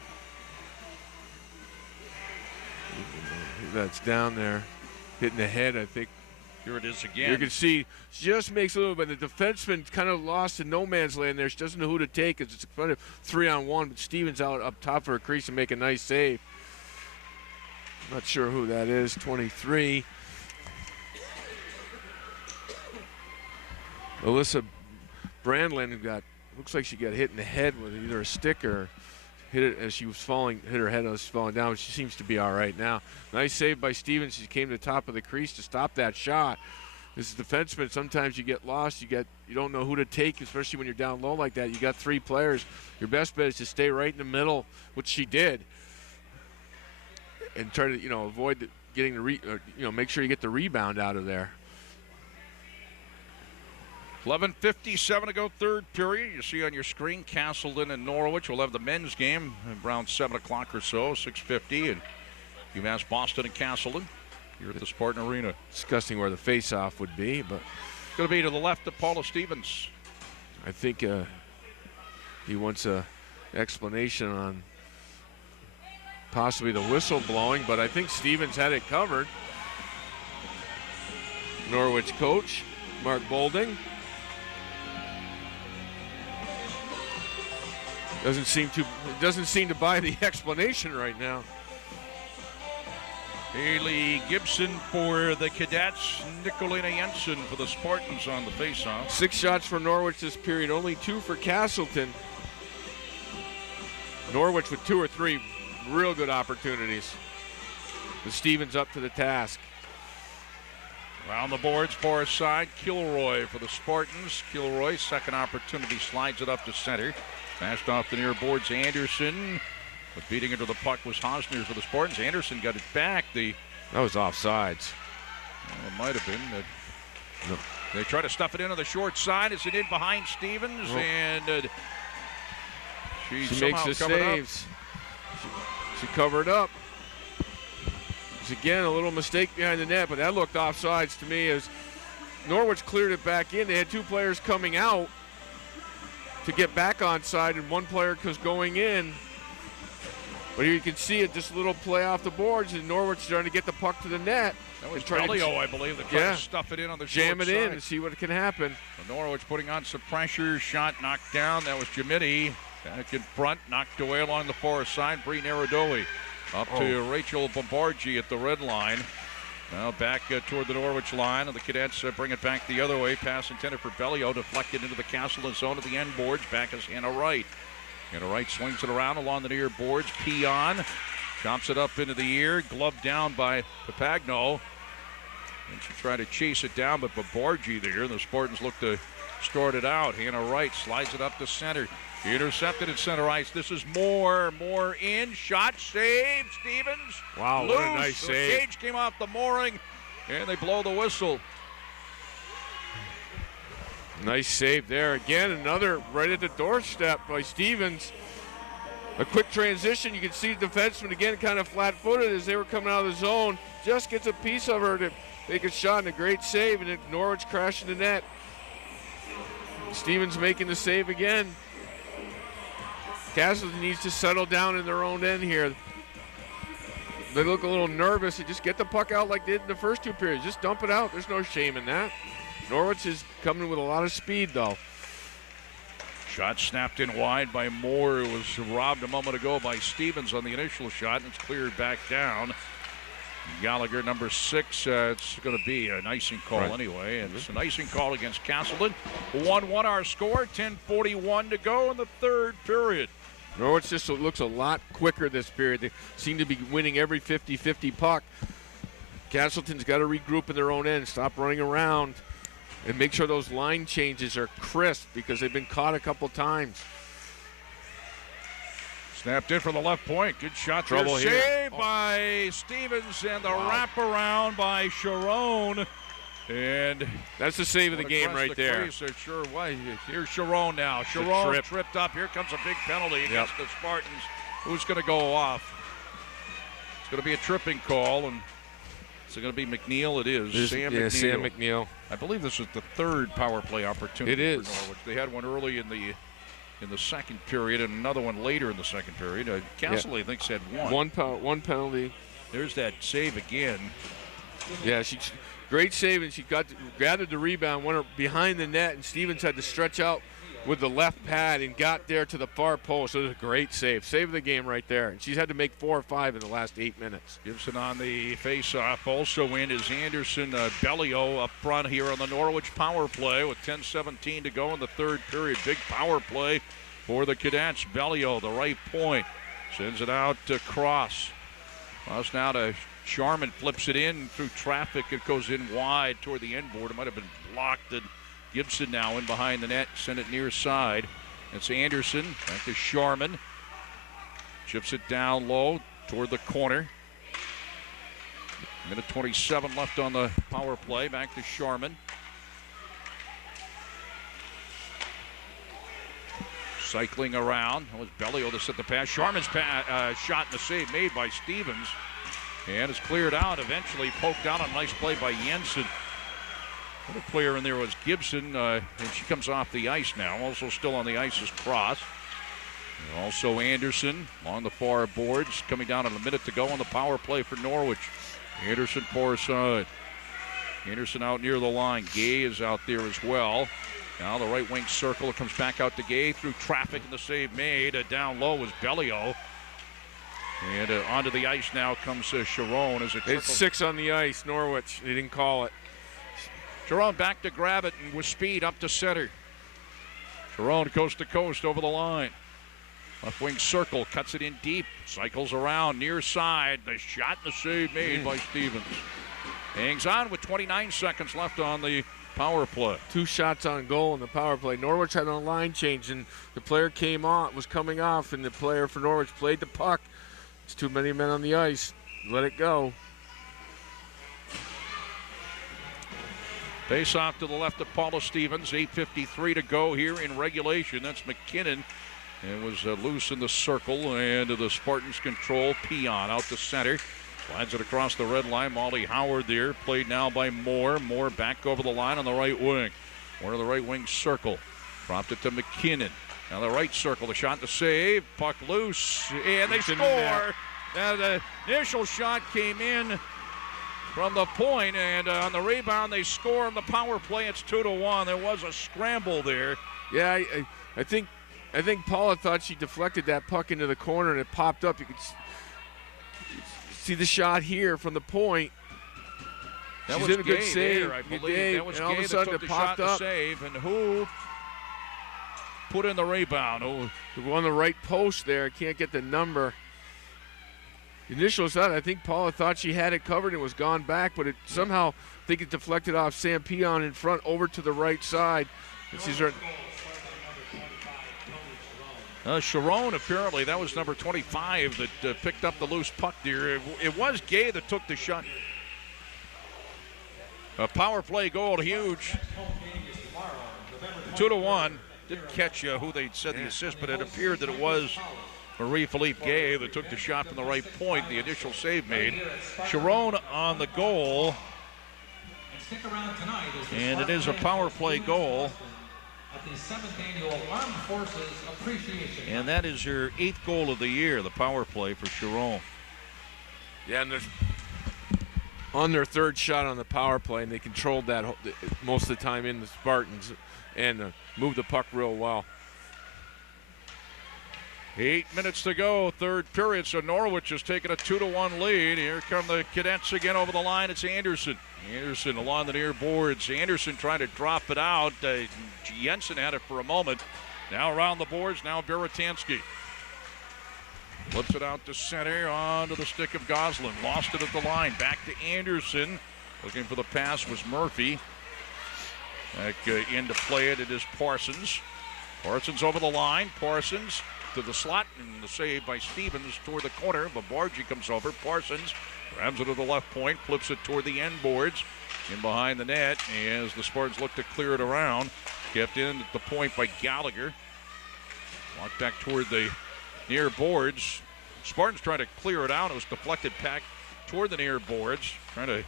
That's down there. Hitting the head, I think. Here it is again. You can see she just makes a little bit. The defenseman kind of lost in no man's land there. She doesn't know who to take. It's kind of 3-on-1, but Stevens out up top for a crease and make a nice save. Not sure who that is. 23. Alyssa Brandlin looks like she got hit in the head with either a stick or hit it as she was falling, hit her head as she was falling down. She seems to be all right now. Nice save by Stevens. She came to the top of the crease to stop that shot. This is defenseman. Sometimes you get lost. You don't know who to take, especially when you're down low like that. You got 3 players. Your best bet is to stay right in the middle, which she did, and try to avoid getting the make sure you get the rebound out of there. 11:57 to go, third period. You see on your screen, Castleton and Norwich. We'll have the men's game around 7 o'clock or so, 6:50, and UMass Boston and Castleton here at the Spartan Arena. Discussing where the face-off would be, but going to be to the left of Paula Stevens. I think he wants an explanation on possibly the whistle blowing, but I think Stevens had it covered. Norwich coach Mark Bolding doesn't seem to buy the explanation right now. Healey Gibson for the Cadets, Nicolina Jensen for the Spartans on the faceoff. 6 shots for Norwich this period, only 2 for Castleton. Norwich with 2 or 3 real good opportunities. The Stevens up to the task. Around the boards, far side, Kilroy for the Spartans. Kilroy, second opportunity, slides it up to center. Passed off the near boards, Anderson. But beating into the puck was Hosner for the Spartans. Anderson got it back. That was offsides. Well, it might have been. No. They try to stuff it in on the short side. Is it in behind Stevens? Oh. And she makes the saves. She covered up. Again, a little mistake behind the net, but that looked offsides to me as Norwich cleared it back in. They had two players coming out to get back onside, and one player was going in. But here you can see it, just a little play off the boards, and Norwich trying to get the puck to the net. That was Bellio, I believe, that tried to stuff it in on the short jam it side. in and see what can happen. So Norwich putting on some pressure, shot knocked down. That was Jamiti. Back in front, knocked away along the far side. Bree Narodoi. Up to Rachel Bombargi at the red line. Now back toward the Norwich line, and the Cadets bring it back the other way. Pass intended for Bellio, deflected into the Castleton zone at the end boards. Back is Hannah Wright. Hannah Wright swings it around along the near boards. Peon chops it up into the air, gloved down by Papagno. And she tried to chase it down, but Bombargi there. The Spartans look to start it out. Hannah Wright slides it up to center. Intercepted at center ice. This is more in. Shot, save, Stevens. Wow, loose. What a nice save. The cage came off the mooring, and they blow the whistle. Nice save there. Again, another right at the doorstep by Stevens. A quick transition. You can see the defenseman again kind of flat-footed as they were coming out of the zone. Just gets a piece of her to make a shot and a great save, and then Norwich crashing the net. Stevens making the save again. Castleton needs to settle down in their own end here. They look a little nervous. They just get the puck out like they did in the first two periods. Just dump it out. There's no shame in that. Norwich is coming with a lot of speed, though. Shot snapped in wide by Moore. It was robbed a moment ago by Stevens on the initial shot, and it's cleared back down. Gallagher, number 6, it's going to be an icing call anyway. And it's an icing call against Castleton. 1-1 our score, 10:41 to go in the third period. Norwich just looks a lot quicker this period. They seem to be winning every 50-50 puck. Castleton's got to regroup in their own end, stop running around, and make sure those line changes are crisp because they've been caught a couple times. Snapped in for the left point. Good shot. Trouble there. here. Saved by Stevens, and the wraparound by Sharon. And that's the save of the game right there. Sure was. Here's Sharon now. Sharon tripped up. Here comes a big penalty against the Spartans. Who's going to go off? It's going to be a tripping call, and is it going to be McNeil? It is. Sam McNeil. Sam McNeil. I believe this is the third power play opportunity. It is. For Norwich. They had one early in the second period and another one later in the second period. Castle, I think, said one. One penalty. There's that save again. Yeah, great save, and she gathered the rebound, went behind the net, and Stevens had to stretch out with the left pad and got there to the far post. So it was a great save. Save of the game right there. And she's had to make 4 or 5 in the last 8 minutes. Gibson on the face-off. Also in is Anderson. Bellio up front here on the Norwich power play with 10:17 to go in the third period. Big power play for the Cadets. Bellio, the right point, sends it out to Cross. Cross now to Sharman, flips it in through traffic. It goes in wide toward the end board. It might have been blocked. And Gibson now in behind the net, send it near side. It's Anderson, back to Sharman. Chips it down low toward the corner. Minute 27 left on the power play, back to Sharman. Cycling around, that was Bellio to set the pass. Sharman's shot and the save made by Stevens. And it's cleared out, eventually poked out. A nice play by Jensen. Other player in there was Gibson, and she comes off the ice now. Also still on the ice is Cross. And also Anderson on the far boards, coming down in a minute to go on the power play for Norwich. Anderson far side. Anderson out near the line. Gay is out there as well. Now the right wing circle. It comes back out to Gay through traffic, and the save made. Down low was Bellio. And onto the ice now comes Sharon as it trickles. It's 6 on the ice, Norwich. They didn't call it. Sharon back to grab it and with speed up to center. Sharon coast to coast over the line. Left wing circle, cuts it in deep, cycles around near side. The shot and the save made by Stevens. Hangs on with 29 seconds left on the power play. 2 shots on goal in the power play. Norwich had a line change, and the player was coming off, and the player for Norwich played the puck. It's too many men on the ice. Let it go. Face off to the left of Paula Stevens. 8:53 to go here in regulation. That's McKinnon. It was loose in the circle, and the Spartans control. Peon out to center. Slides it across the red line. Molly Howard there. Played now by Moore. Moore back over the line on the right wing. Moore to the right wing circle. Dropped it to McKinnon. Now the right circle. The shot to save. Puck loose. And they score. Now the initial shot came in from the point, and on the rebound they score on the power play. It's 2-1. There was a scramble there. Yeah, I think Paula thought she deflected that puck into the corner, and it popped up. You could see the shot here from the point. That She's was in a good Gay save. there, I believe. That was and all Gay of a sudden that took it the popped shot up. to save, and who put in the rebound? Who on the right post there? I can't get the number. The initial shot, I think Paula thought she had it covered and was gone back, but it somehow, I think it deflected off Sam Peon in front over to the right side. And she's right. Sharon, apparently, that was number 25 that picked up the loose puck there. It was Gay that took the shot. A power play goal, huge. 2-1. Didn't catch who they said the assist, but it appeared that it was Marie-Philippe Gay that took the shot from the right point, the initial save made. Sharon on the goal. And it is a power play goal. The 7th Annual Armed Forces Appreciation. And that is your 8th goal of the year, the power play for Sharon. Yeah, and on their 3rd shot on the power play, and they controlled that most of the time in the Spartans and moved the puck real well. 8 minutes to go, 3rd period, so Norwich has taken a 2-1 lead. Here come the Cadets again over the line. It's Anderson. Anderson along the near boards. Anderson trying to drop it out. Jensen had it for a moment. Now around the boards, now Beretansky. Flips it out to center, onto the stick of Goslin. Lost it at the line. Back to Anderson. Looking for the pass was Murphy. Back in to play it. It is Parsons. Parsons over the line. Parsons to the slot, and the save by Stevens toward the corner. Babargi comes over. Parsons grabs it to the left point, flips it toward the end boards. In behind the net as the Spartans look to clear it around. Kept in at the point by Gallagher. Walked back toward the near boards. Spartans trying to clear it out. It was deflected back toward the near boards. Trying to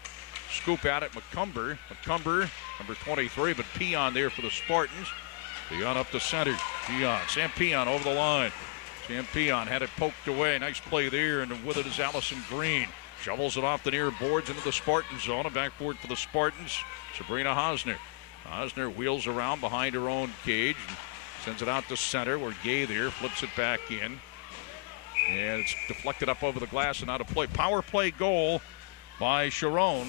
scoop at it, McCumber. McCumber, number 23, but Peon there for the Spartans. Peon up to center. Peon, Sam Peon over the line. Sam Peon had it poked away. Nice play there, and with it is Allison Green. Shovels it off the near boards into the Spartan zone. A backboard for the Spartans. Sabrina Hosner. Hosner wheels around behind her own cage. And sends it out to center where Gay there flips it back in. And it's deflected up over the glass and out of play. Power play goal by Sharon.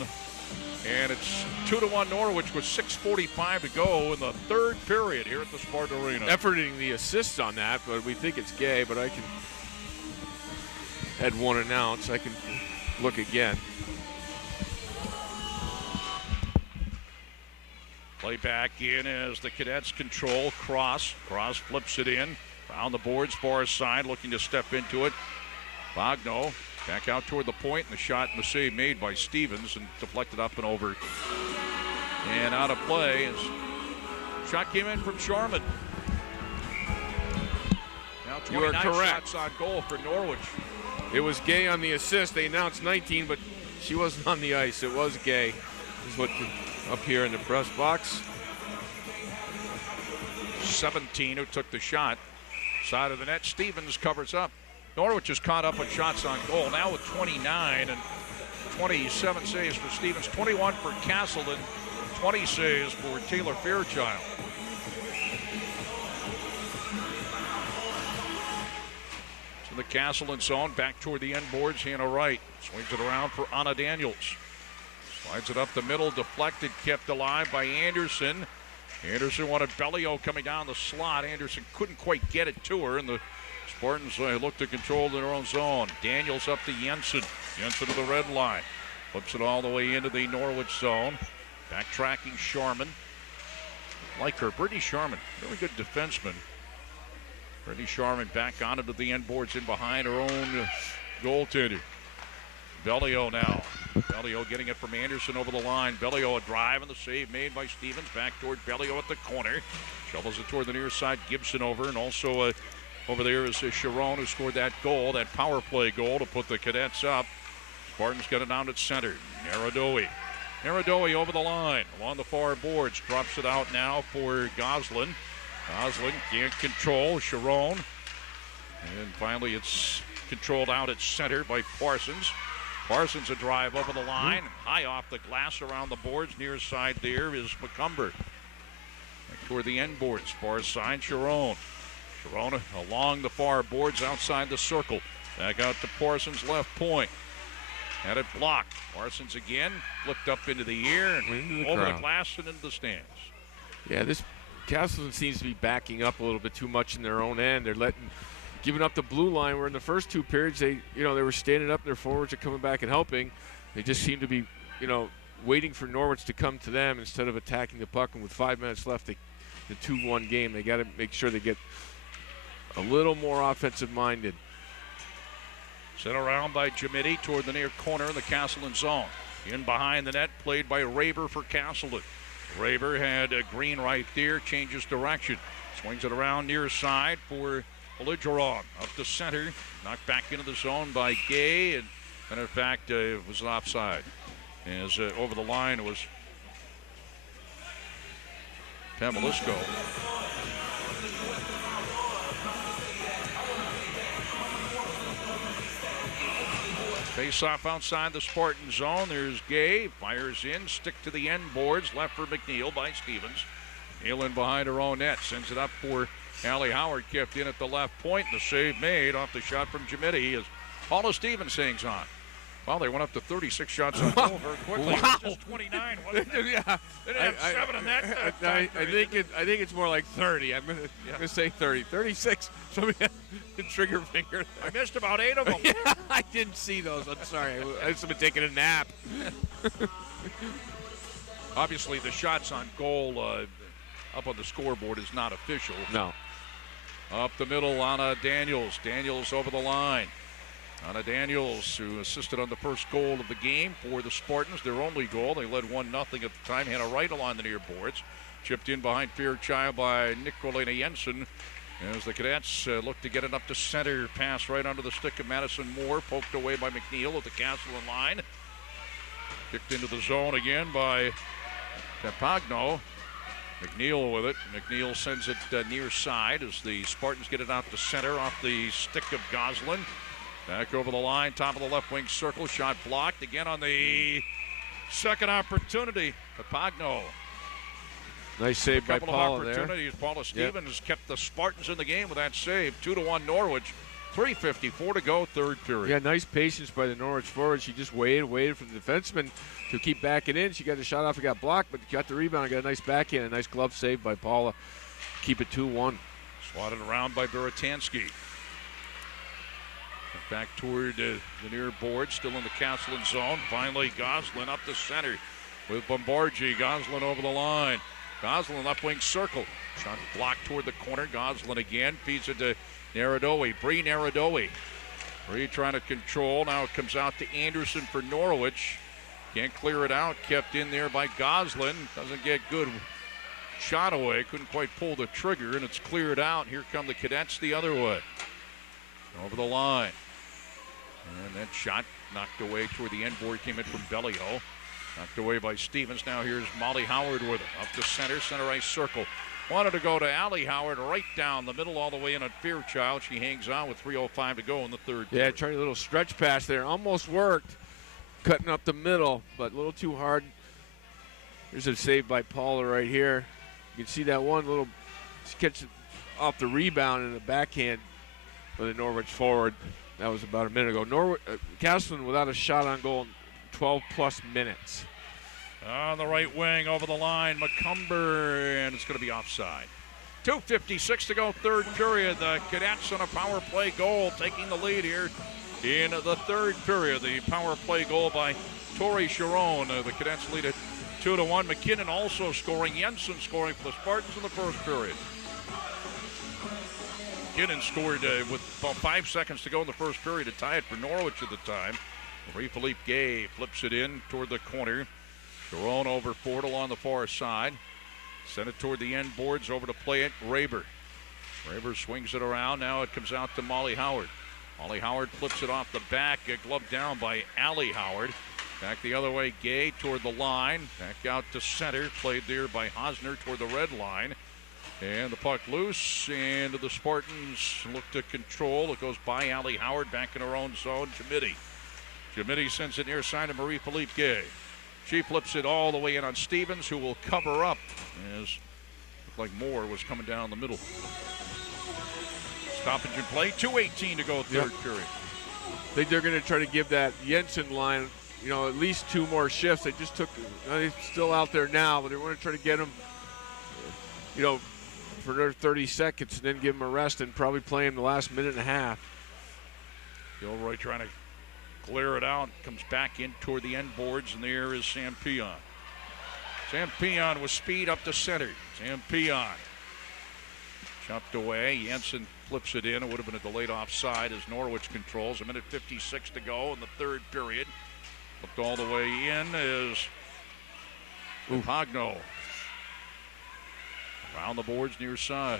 And it's 2-1 Norwich with 6:45 to go in the 3rd period here at the Spartan Arena. Efforting the assist on that, but we think it's Gay, but I can had one announced. I can look again. Play back in as the Cadets control. Cross flips it in. Around the boards, far side, looking to step into it. Bogno back out toward the point, and the shot and the save made by Stevens and deflected up and over. And out of play as shot came in from Sharman. Now 29 shots on goal for Norwich. It was Gay on the assist. They announced 19, but she wasn't on the ice. It was Gay. This is what up here in the press box. 17 who took the shot. Side of the net, Stevens covers up. Norwich is caught up on shots on goal now with 29 and 27 saves for Stevens, 21 for Castleton, 20 saves for Taylor Fairchild. To the Castleton zone, back toward the end boards, Hannah Wright swings it around for Anna Daniels. Slides it up the middle, deflected, kept alive by Anderson. Anderson wanted Bellio coming down the slot. Anderson couldn't quite get it to her, and the Spartans look to control their own zone. Daniels up to Jensen. Jensen to the red line. Flips it all the way into the Norwich zone. Backtracking Sharman. Like her, Brittany Sharman, really good defenseman. Brittany Sharman back onto the end boards in behind her own goaltender. Bellio now. Bellio getting it from Anderson over the line. Bellio a drive and the save made by Stevens. Back toward Bellio at the corner. Shovels it toward the near side. Gibson over. And also over there is Sharon, who scored that goal, that power play goal to put the Cadets up. Spartans got it down at center. Naradoe over the line. Along the far boards. Drops it out now for Goslin. Goslin can't control. Sharon. And finally it's controlled out at center by Parsons. Parsons a drive over the line. High off the glass around the boards. Near side there is McCumber. Back toward the end boards. Far side, Sharon. Sharon along the far boards outside the circle. Back out to Parsons' left point. Had it blocked. Parsons again. Flipped up into the air and over the glass and into the stands. Yeah, this Castleton seems to be backing up a little bit too much in their own end. They're giving up the blue line, where in the first two periods they were standing up, their forwards are coming back and helping. They just seem to be, waiting for Norwich to come to them instead of attacking the puck. And with 5 minutes left, the 2-1 game, they got to make sure they get a little more offensive minded. Sent around by Jamiti toward the near corner of the Castleton zone. In behind the net, played by Raver for Castleton. Raver had a green right there, changes direction. Swings it around near side for Belligeron. Up the center, knocked back into the zone by Gay, and in fact, it was offside. As over the line, it was Pamalisco. Face-off outside the Spartan zone. There's Gay. Fires in. Stick to the end boards. Left for McNeil by Stevens. McNeil in behind her own net. Sends it up for Allie Howard. Kept in at the left point. The save made off the shot from Jamiti as Paula Stevens hangs on. Well, they went up to 36 shots on goal very quickly. Wow. It was just 29, wasn't it? Yeah. They didn't have 7 in that. I think it's more like 30. I'm gonna say 30. 36. Somebody had the trigger finger. I missed about 8 of them. Yeah, I didn't see those. I'm sorry. I must have been taking a nap. Obviously, the shots on goal up on the scoreboard is not official. No. Up the middle, Anna Daniels. Daniels over the line. Anna Daniels, who assisted on the first goal of the game for the Spartans, their only goal. They led 1-0 at the time. Hannah Wright along the near boards. Chipped in behind Fairchild by Nicolina Jensen. As the Cadets look to get it up to center. Pass right under the stick of Madison Moore. Poked away by McNeil at the Castleton line. Kicked into the zone again by Capagno. McNeil with it. McNeil sends it near side as the Spartans get it out to center off the stick of Goslin. Back over the line, top of the left wing circle. Shot blocked again on the second opportunity. Capagno. Nice save by Paula there. Paula Stevens kept the Spartans in the game with that save. 2-1 Norwich. 3:54 to go, third period. Yeah, nice patience by the Norwich forward. She just waited for the defenseman to keep backing in. She got the shot off and got blocked, but got the rebound and got a nice backhand. A nice glove save by Paula. Keep it 2-1. Swatted around by Beretansky. Back toward the near board, still in the Castleton zone. Finally, Goslin up the center with Bombargi. Goslin over the line. Goslin left wing circle. Shot blocked toward the corner. Goslin again feeds it to Naradoe. Bree Naradoe. Bree trying to control. Now it comes out to Anderson for Norwich. Can't clear it out. Kept in there by Goslin. Doesn't get good shot away. Couldn't quite pull the trigger, and it's cleared out. Here come the Cadets the other way. Over the line. And that shot knocked away toward the end board. Came in from Bellio. Knocked away by Stevens. Now here's Molly Howard with it. Up the center ice circle. Wanted to go to Allie Howard right down the middle all the way in at Fairchild. She hangs on with 3:05 to go in the third. Yeah, tried a little stretch pass there. Almost worked. Cutting up the middle, but a little too hard. Here's a save by Paula right here. You can see that one little catch off the rebound and the backhand for the Norwich forward. That was about a minute ago. Castleton without a shot on goal in 12-plus minutes. On the right wing, over the line, McCumber, and it's going to be offside. 2:56 to go, third period. The Cadets on a power play goal, taking the lead here in the third period. The power play goal by Torrey Sharon. The Cadets lead it 2-1. McKinnon also scoring. Jensen scoring for the Spartans in the first period. McKinnon scored with about 5 seconds to go in the first period to tie it for Norwich at the time. Marie-Philippe Gay flips it in toward the corner. Sharon over Fordle on the far side. Sent it toward the end boards, over to play it, Raber. Raber swings it around. Now it comes out to Molly Howard. Molly Howard flips it off the back, gloved down by Allie Howard. Back the other way, Gay toward the line. Back out to center, played there by Hosner toward the red line. And the puck loose, and the Spartans look to control. It goes by Allie Howard, back in her own zone. Jamidi sends it near side to Marie-Philippe Gay. She flips it all the way in on Stevens, who will cover up, as looked like Moore was coming down the middle. Stoppage in play, 2:18 to go, third period. I think they're going to try to give that Jensen line, at least 2 more shifts. They just took, they're still out there now, but they want to try to get them, for their 30 seconds and then give them a rest and probably play them the last minute and a half. Gilroy trying to clear it out, comes back in toward the end boards, and there is Sam Peon. Sam Peon with speed up to center. Sam Peon chopped away. Jensen flips it in. It would have been a delayed offside as Norwich controls. 1:56 to go in the third period. Flipped all the way in is Pagno. Around the boards near side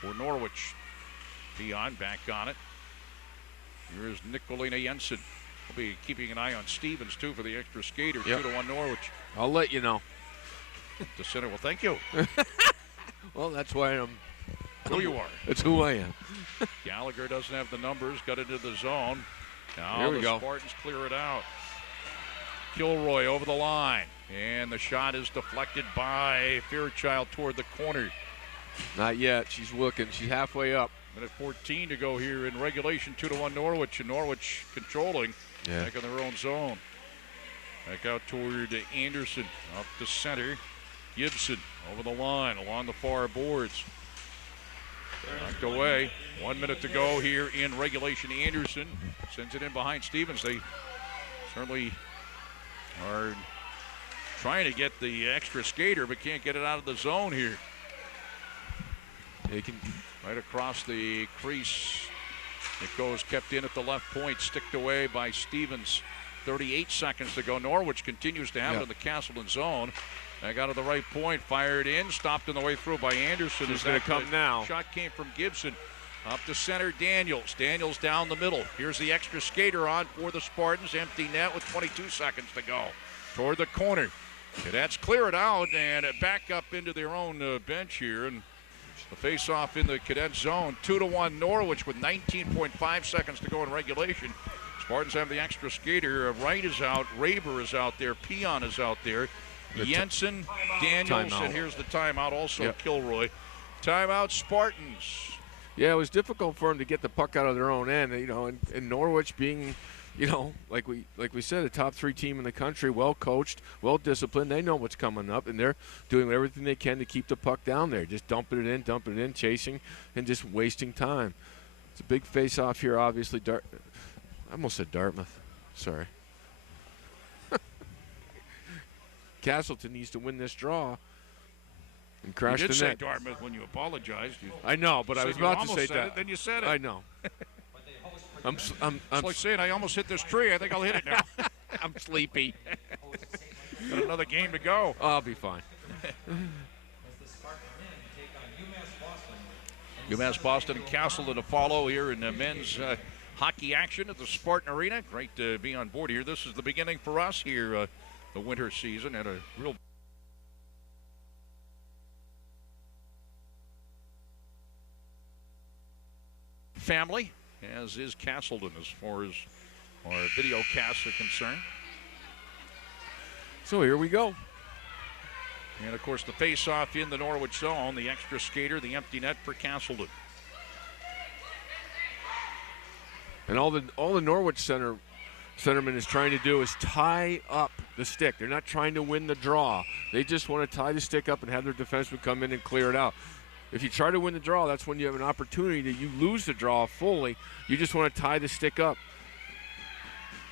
for Norwich. Peon back on it. Here's Nicolina Jensen. We'll be keeping an eye on Stevens, too, for the extra skater. 2-1 Norwich. I'll let you know. The center, well, thank you. Well, that's why I'm who you are. That's who I am. Gallagher doesn't have the numbers. Got into the zone. Now Here we the go. Spartans clear it out. Kilroy over the line. And the shot is deflected by Fairchild toward the corner. Not yet. She's looking. She's halfway up. 1:14 to go here in regulation. 2-1 Norwich. And Norwich controlling. Back in their own zone. Back out toward Anderson. Up to center. Gibson over the line along the far boards. Knocked away. 1 minute to go here in regulation. Anderson sends it in behind Stevens. They certainly are trying to get the extra skater, but can't get it out of the zone here. They can right across the crease. It goes kept in at the left point, sticked away by Stevens. 38 seconds to go. Norwich continues to have it in the Castleton zone. Back out of the right point, fired in, stopped on the way through by Anderson. Who's going to come now? Shot came from Gibson. Up to center, Daniels. Daniels down the middle. Here's the extra skater on for the Spartans. Empty net with 22 seconds to go. Toward the corner. Cadets clear it out and back up into their own bench here. And the face-off in the cadet zone. 2-1 Norwich with 19.5 seconds to go in regulation. Spartans have the extra skater. Wright is out. Raber is out there. Peon is out there. Jensen, Daniels, and here's the timeout. Also Kilroy. Timeout Spartans. Yeah, it was difficult for them to get the puck out of their own end. And Norwich being, like we said, a top 3 team in the country, well coached, well disciplined. They know what's coming up, and they're doing everything they can to keep the puck down there. Just dumping it in, chasing, and just wasting time. It's a big face-off here, obviously. I almost said Dartmouth. Sorry. Castleton needs to win this draw and crash the net. You did say Dartmouth when you apologized. I know, but I was about to say that. It, then you said it. I know. It's like saying I almost hit this tree. I think I'll hit it now. I'm sleepy. Got another game to go. I'll be fine. UMass Boston and Castleton to follow here in the men's hockey action at the Spartan Arena. Great to be on board here. This is the beginning for us here, the winter season, and a real family, as is Castleton as far as our video casts are concerned. So here we go. And, of course, the face-off in the Norwich zone, the extra skater, the empty net for Castleton. And all the Norwich centerman is trying to do is tie up the stick. They're not trying to win the draw. They just want to tie the stick up and have their defenseman come in and clear it out. If you try to win the draw, that's when you have an opportunity that you lose the draw fully. You just want to tie the stick up.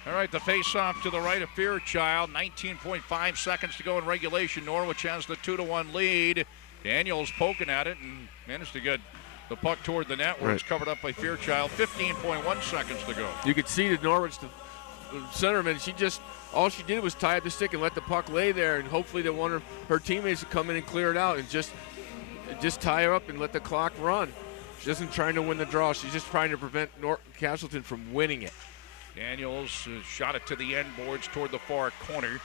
All right, the face-off to the right of Fairchild. 19.5 seconds to go in regulation. Norwich has the 2-1 lead. Daniels poking at it and managed to get the puck toward the net where it's covered up by Fairchild. 15.1 seconds to go. You could see that Norwich, the centerman, all she did was tie up the stick and let the puck lay there, and hopefully that one of her teammates would come in and clear it out and just tie her up and let the clock run. She isn't trying to win the draw. She's just trying to prevent Castleton from winning it. Daniels shot it to the end boards toward the far corner.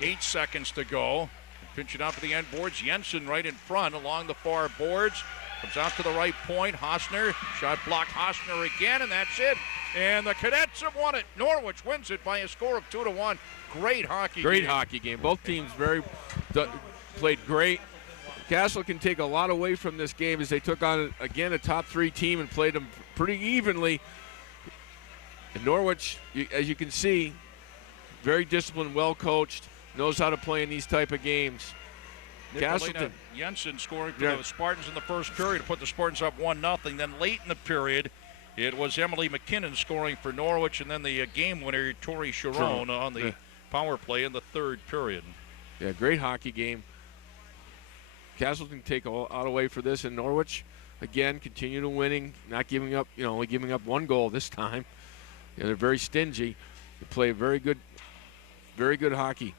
8 seconds to go. Pinch it out to the end boards. Jensen right in front along the far boards. Comes out to the right point. Hosner. Shot blocked. Hosner again, and that's it. And the Cadets have won it. Norwich wins it by a score of 2-1. Great hockey game. Great hockey game. Both teams played great. Castle can take a lot away from this game as they took on, again, a top 3 team and played them pretty evenly. And Norwich, as you can see, very disciplined, well coached, knows how to play in these type of games. Castleton. Jensen scoring for the Spartans in the first period to put the Spartans up 1-0. Then late in the period, it was Emily McKinnon scoring for Norwich, and then the game winner, Tori Sharon, on the power play in the third period. Yeah, great hockey game. Castleton take a lot away for this, and Norwich, again, continue to winning, not giving up, only giving up 1 goal this time. They're very stingy. They play very good hockey.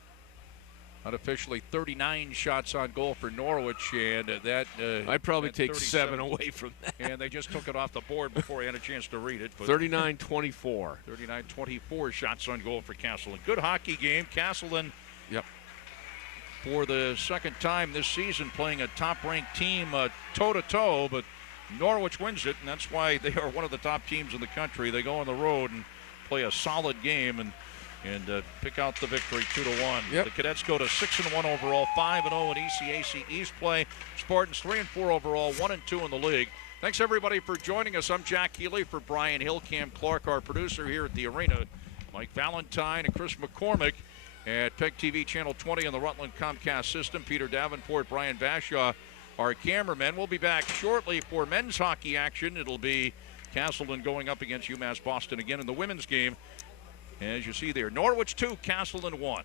Unofficially 39 shots on goal for Norwich, and that I'd probably take 7 away from that. And they just took it off the board before I had a chance to read it. 39-24. 39-24 shots on goal for Castleton. Good hockey game. Castleton, for the second time this season, playing a top-ranked team toe-to-toe, but Norwich wins it, and that's why they are one of the top teams in the country. They go on the road and play a solid game and pick out the victory 2-1. Yep. The Cadets go to 6-1 overall, 5-0 in ECAC East play. Spartans 3-4 overall, 1-2 in the league. Thanks everybody for joining us. I'm Jack Healey for Brian Hill, Cam Clark, our producer here at the arena, Mike Valentine and Chris McCormick at PEGTV Channel 20 on the Rutland Comcast system. Peter Davenport, Brian Bashaw, our cameramen. We'll be back shortly for men's hockey action. It'll be Castleton going up against UMass Boston again in the women's game. As you see there, Norwich 2, Castleton 1.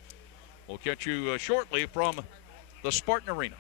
We'll catch you shortly from the Spartan Arena.